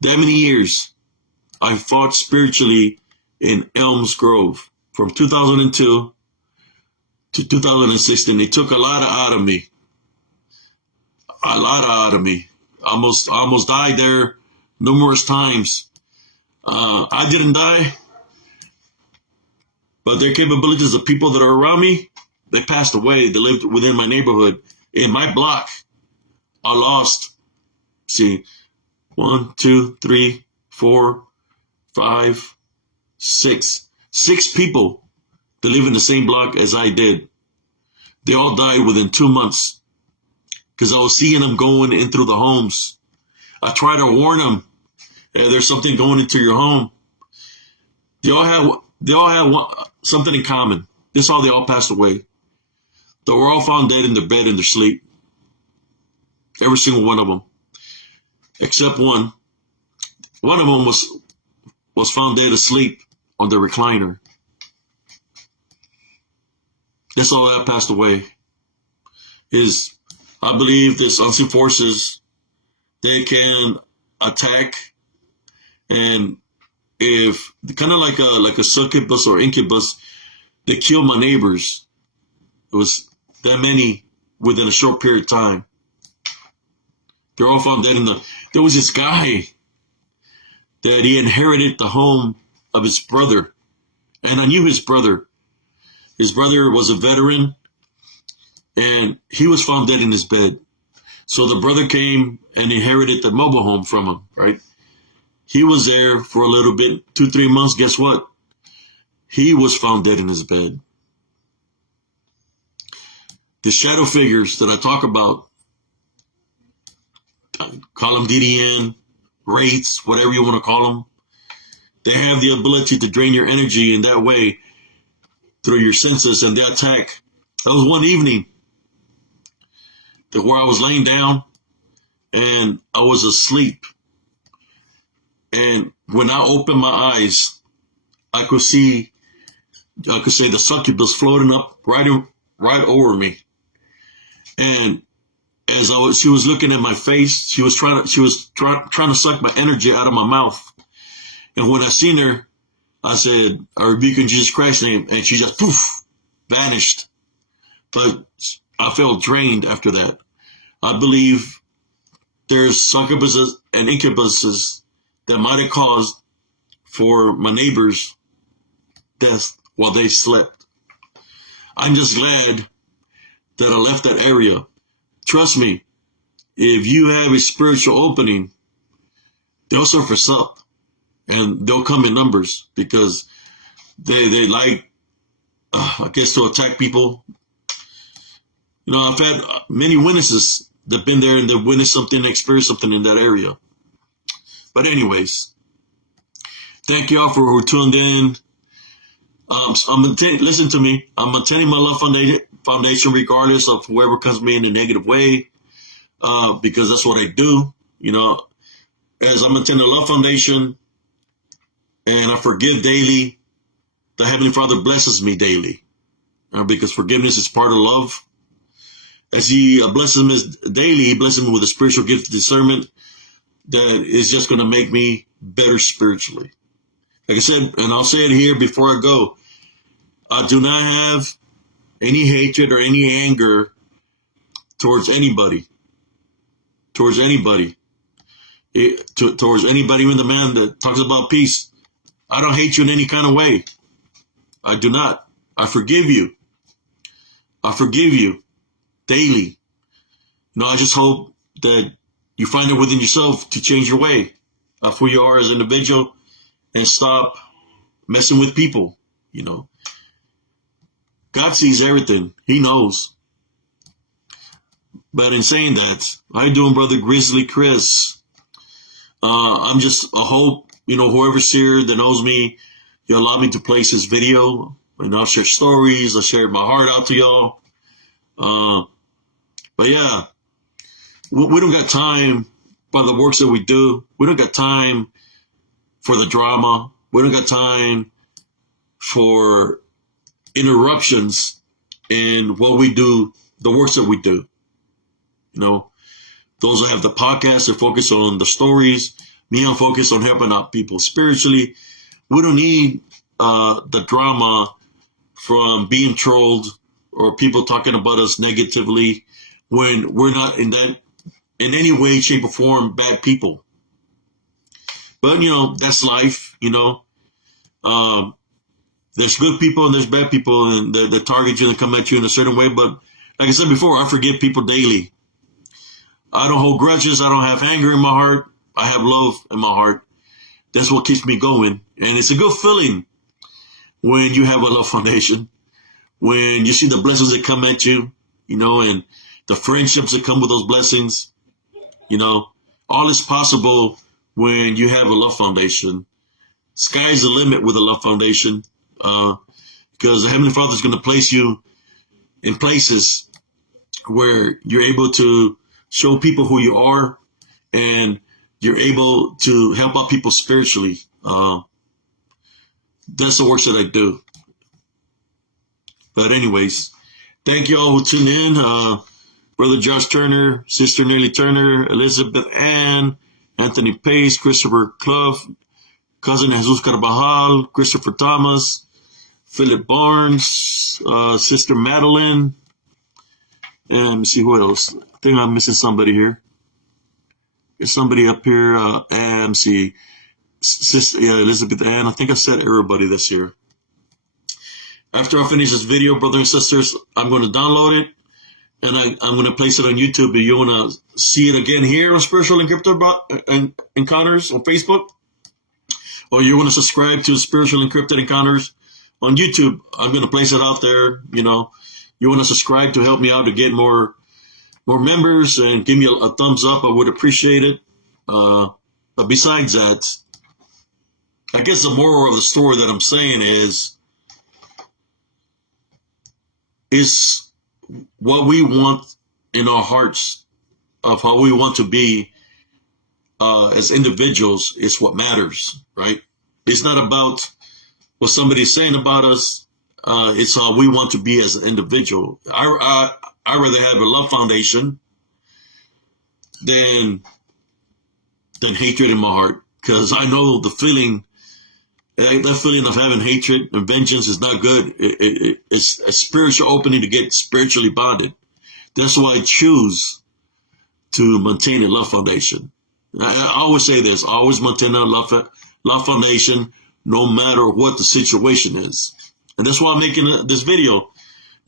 That many years I fought spiritually in Elms Grove from 2002 to 2016. They took a lot out of me. A lot out of me. I almost died there numerous times. I didn't die, but their capabilities of people that are around me, they passed away. They lived within my neighborhood. In my block, I lost, see, 1, 2, 3, 4, 5, 6. 6 people that live in the same block as I did. They all died within 2 months because I was seeing them going in through the homes. I tried to warn them, hey, there's something going into your home. They all have something in common. This is how they all passed away. They were all found dead in their bed in their sleep. Every single one of them. Except one. One of them was found dead asleep on the recliner. That's all that passed away. I believe this unseen forces, they can attack, and if kind of like a succubus or incubus, they killed my neighbors. It was that many within a short period of time. They're all found dead there was this guy that he inherited the home of his brother. And I knew his brother. His brother was a veteran, and he was found dead in his bed. So the brother came and inherited the mobile home from him, right? He was there for a little bit, 2-3 months. Guess what? He was found dead in his bed. The shadow figures that I talk about, call them DDN, wraiths, whatever you want to call them, they have the ability to drain your energy in that way through your senses, and they attack. That was one evening where I was laying down and I was asleep. And when I opened my eyes, I could say the succubus floating up right over me. And as she was looking at my face, she was trying to suck my energy out of my mouth. And when I seen her, I said, I rebuke in Jesus Christ's name, and she just poof, vanished. But I felt drained after that. I believe there's succubuses and incubuses that might have caused for my neighbors' death while they slept. I'm just glad that I left that area. Trust me, if you have a spiritual opening, they'll surface up and they'll come in numbers because they like, I guess, to attack people. You know, I've had many witnesses that have been there and they've witnessed something, experienced something in that area. But anyways, thank y'all for who tuned in. Listen to me. I'm maintaining my love foundation regardless of whoever comes to me in a negative way, because that's what I do. You know, as I maintain the love foundation and I forgive daily, the Heavenly Father blesses me daily, because forgiveness is part of love. As He blesses me daily, He blesses me with a spiritual gift of discernment that is just going to make me better spiritually. Like I said, and I'll say it here before I go, I do not have any hatred or any anger towards anybody. Towards anybody. Towards anybody, even the man that talks about peace. I don't hate you in any kind of way. I do not. I forgive you. I forgive you daily. You know, I just hope that you find it within yourself to change your way of who you are as an individual and stop messing with people. You know, God sees everything. He knows. But in saying that, how you doing, Brother Grizzly Chris? I'm just, I hope, you know, whoever's here that knows me, you allow me to place this video, and I'll share stories. I share my heart out to y'all. But yeah, we don't got time for the works that we do. We don't got time for the drama. We don't got time for interruptions in what we do, the works that we do. You know, those that have the podcast that focus on the stories. Me, I'm focused on helping out people spiritually. We don't need the drama from being trolled or people talking about us negatively when we're not in any way, shape, or form bad people. But, you know, that's life, you know. There's good people and there's bad people, and that target you and come at you in a certain way. But like I said before, I forgive people daily. I don't hold grudges. I don't have anger in my heart. I have love in my heart. That's what keeps me going. And it's a good feeling when you have a love foundation, when you see the blessings that come at you, you know, and the friendships that come with those blessings. You know, all is possible when you have a love foundation. Sky's the limit with a love foundation, because the Heavenly Father is going to place you in places where you're able to show people who you are, and you're able to help out people spiritually. That's the works that I do. But anyways, thank you all who tuned in. Brother Josh Turner, Sister Nelly Turner, Elizabeth Ann, Anthony Pace, Christopher Clough, Cousin Jesus Carvajal, Christopher Thomas, Philip Barnes, Sister Madeline, and let me see who else. I think I'm missing somebody here. There's somebody up here, and see, Sister Elizabeth Ann. I think I said everybody this year. After I finish this video, brothers and sisters, I'm going to download it, and I'm going to place it on YouTube. If you want to see it again here on Spiritual Encounters on Facebook, or you want to subscribe to Spiritual Encrypted Encounters on YouTube, I'm going to place it out there. You know, you want to subscribe to help me out to get more members and give me a thumbs up. I would appreciate it. But besides that, I guess the moral of the story that I'm saying is what we want in our hearts of how we want to be as individuals is what matters, right? It's not about what somebody's saying about us. It's how we want to be as an individual. I rather have a love foundation than hatred in my heart, because I know the feeling. That feeling of having hatred and vengeance is not good. It's a spiritual opening to get spiritually bonded. That's why I choose to maintain a love foundation. I always say this: I always maintain a love foundation, no matter what the situation is. And that's why I'm making this video.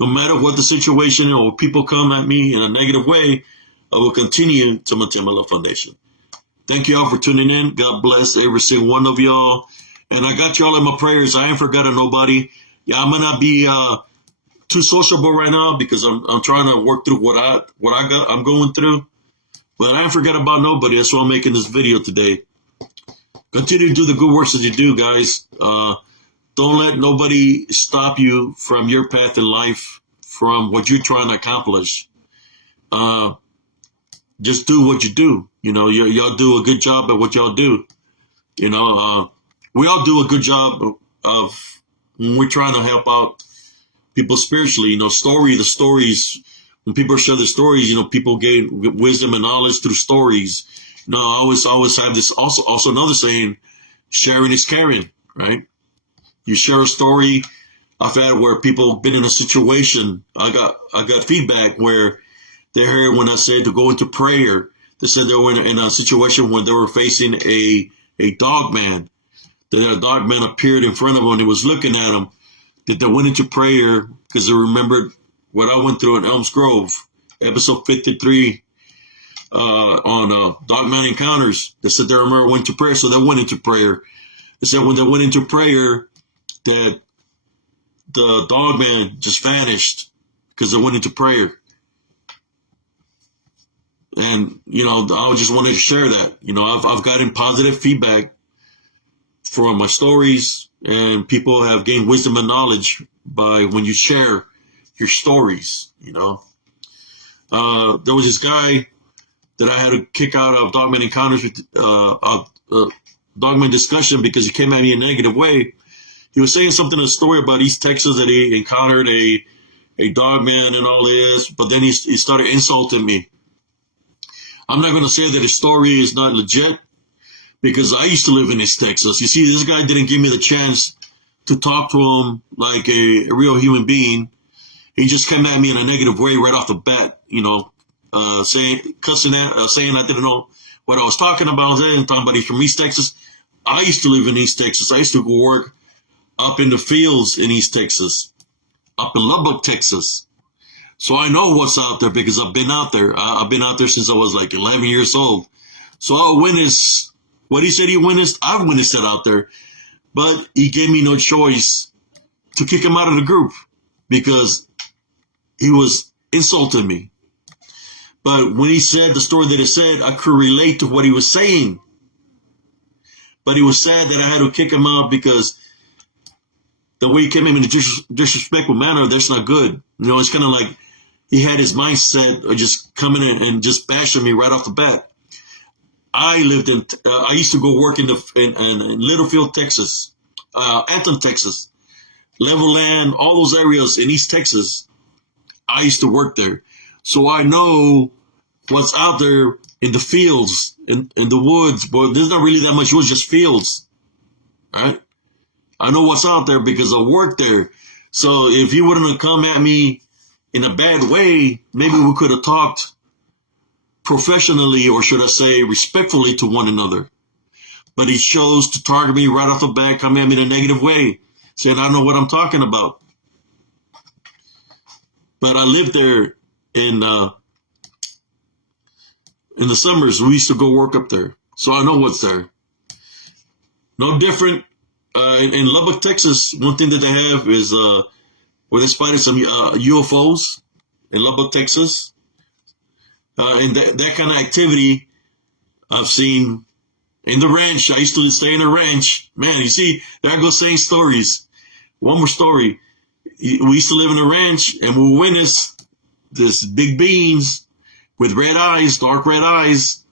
No matter what the situation or people come at me in a negative way, I will continue to maintain my love foundation. Thank you all for tuning in. God bless every single one of y'all. And I got y'all in my prayers. I ain't forgotten nobody. Yeah, I'm gonna be too sociable right now because I'm trying to work through what I'm going through. But I ain't forgot about nobody. That's why I'm making this video today. Continue to do the good works that you do, guys. Don't don't let nobody stop you from your path in life, from what you're trying to accomplish. Uh, just do what you do. Y'all do a good job at what y'all do. We all do a good job of when we're trying to help out people spiritually. The stories, when people share their stories, people gain wisdom and knowledge through stories. I always have this also another saying, sharing is caring, right? You share a story I've had where people been in a situation. I got feedback where they heard when I said to go into prayer. They said they were in a situation when they were facing a dog man. That a dog man appeared in front of them and he was looking at them. That they went into prayer because they remembered what I went through in Elms Grove, episode 53 on Dogman Encounters. They said they remember went to prayer, so they went into prayer. They said when they went into prayer that the dogman just vanished because they went into prayer. And, I just wanted to share that. I've gotten positive feedback from my stories, and people have gained wisdom and knowledge by when you share your stories, There was this guy that I had to kick out of Dogman Encounters with Dogman Discussion because he came at me in a negative way. He was saying something in a story about East Texas that he encountered a dogman and all this, but then he started insulting me. I'm not going to say that his story is not legit because I used to live in East Texas. You see, this guy didn't give me the chance to talk to him like a real human being. He just came at me in a negative way right off the bat, saying I didn't know what I was talking about. Talking about he's from East Texas. I used to live in East Texas. I used to go work up in the fields in East Texas, up in Lubbock, Texas. So I know what's out there because I've been out there. I've been out there since I was like 11 years old. So I witnessed what he said he witnessed. I've witnessed it out there. But he gave me no choice to kick him out of the group because he was insulting me. But when he said the story that he said, I could relate to what he was saying. But he was sad that I had to kick him out because the way he came in a disrespectful manner, that's not good. It's kind of like he had his mindset of just coming in and just bashing me right off the bat. I used to go work in Littlefield, Texas, Anton, Texas, Levelland, all those areas in East Texas. I used to work there. So I know what's out there in the fields, in the woods, but there's not really that much woods, just fields, right? I know what's out there because I worked there. So if he wouldn't have come at me in a bad way, maybe we could have talked professionally, or should I say respectfully to one another. But he chose to target me right off the bat, come at me in a negative way, saying I know what I'm talking about. But I lived there in the summers. We used to go work up there. So I know what's there. No different. In Lubbock, Texas, one thing that they have is where they spotted some UFOs in Lubbock, Texas. And that kind of activity I've seen in the ranch. I used to stay in a ranch. Man, you see, there I go saying stories. One more story. We used to live in a ranch, and we witnessed this big beings with red eyes, dark red eyes.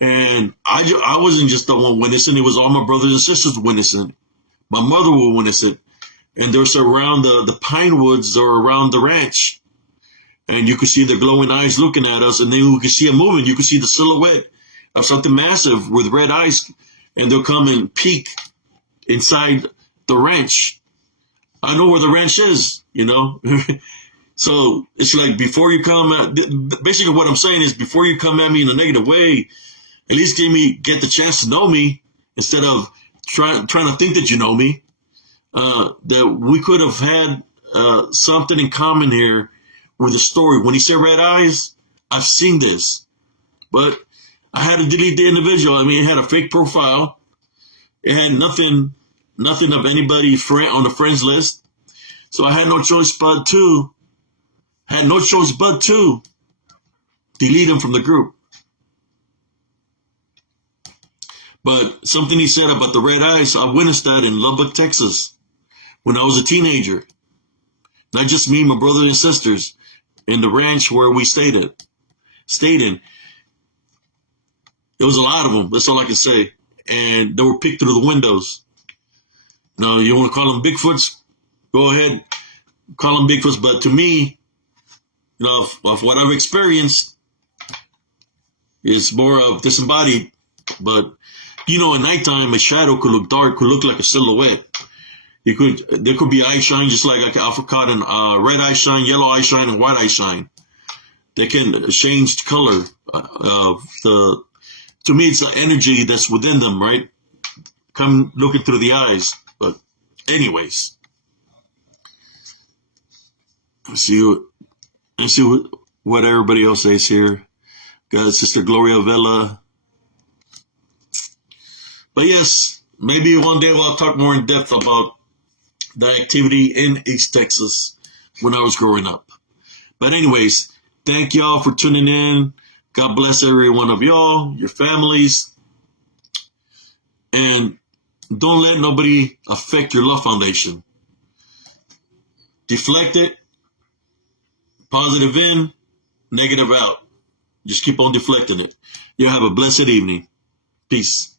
And I wasn't just the one witnessing. It was all my brothers and sisters witnessing it. My mother would witness it. And there's around the pine woods or around the ranch. And you could see the glowing eyes looking at us. And then you could see it moving. You could see the silhouette of something massive with red eyes. And they'll come and peek inside the ranch. I know where the ranch is, So it's like before you come at, basically what I'm saying is before you come at me in a negative way, at least get the chance to know me instead of trying to think that you know me. That we could have had something in common here with the story. When he said red eyes, I've seen this, but I had to delete the individual. I mean, it had a fake profile. It had nothing of anybody on the friends list. So I had no choice but to delete him from the group. But something he said about the red eyes, I witnessed that in Lubbock, Texas. when I was a teenager. Not just me, my brothers and sisters in the ranch where we stayed in. There was a lot of them. That's all I can say. And they were picked through the windows. Now, you want to call them Bigfoots? Go ahead, call them Bigfoots. But to me, of what I've experienced, is more of disembodied. But, at nighttime, a shadow could look dark, could look like a silhouette. There could be eye shine, just like I've caught red eye shine, yellow eye shine, and white eye shine. They can change color. To me, it's the energy that's within them, right? Come looking through the eyes. But anyways, let's see what everybody else says here. Got Sister Gloria Vela. But yes, maybe one day we'll talk more in depth about the activity in East Texas when I was growing up. But anyways, thank y'all for tuning in. God bless every one of y'all, your families. And don't let nobody affect your love foundation. Deflect it. Positive in, negative out. Just keep on deflecting it. You'll have a blessed evening. Peace.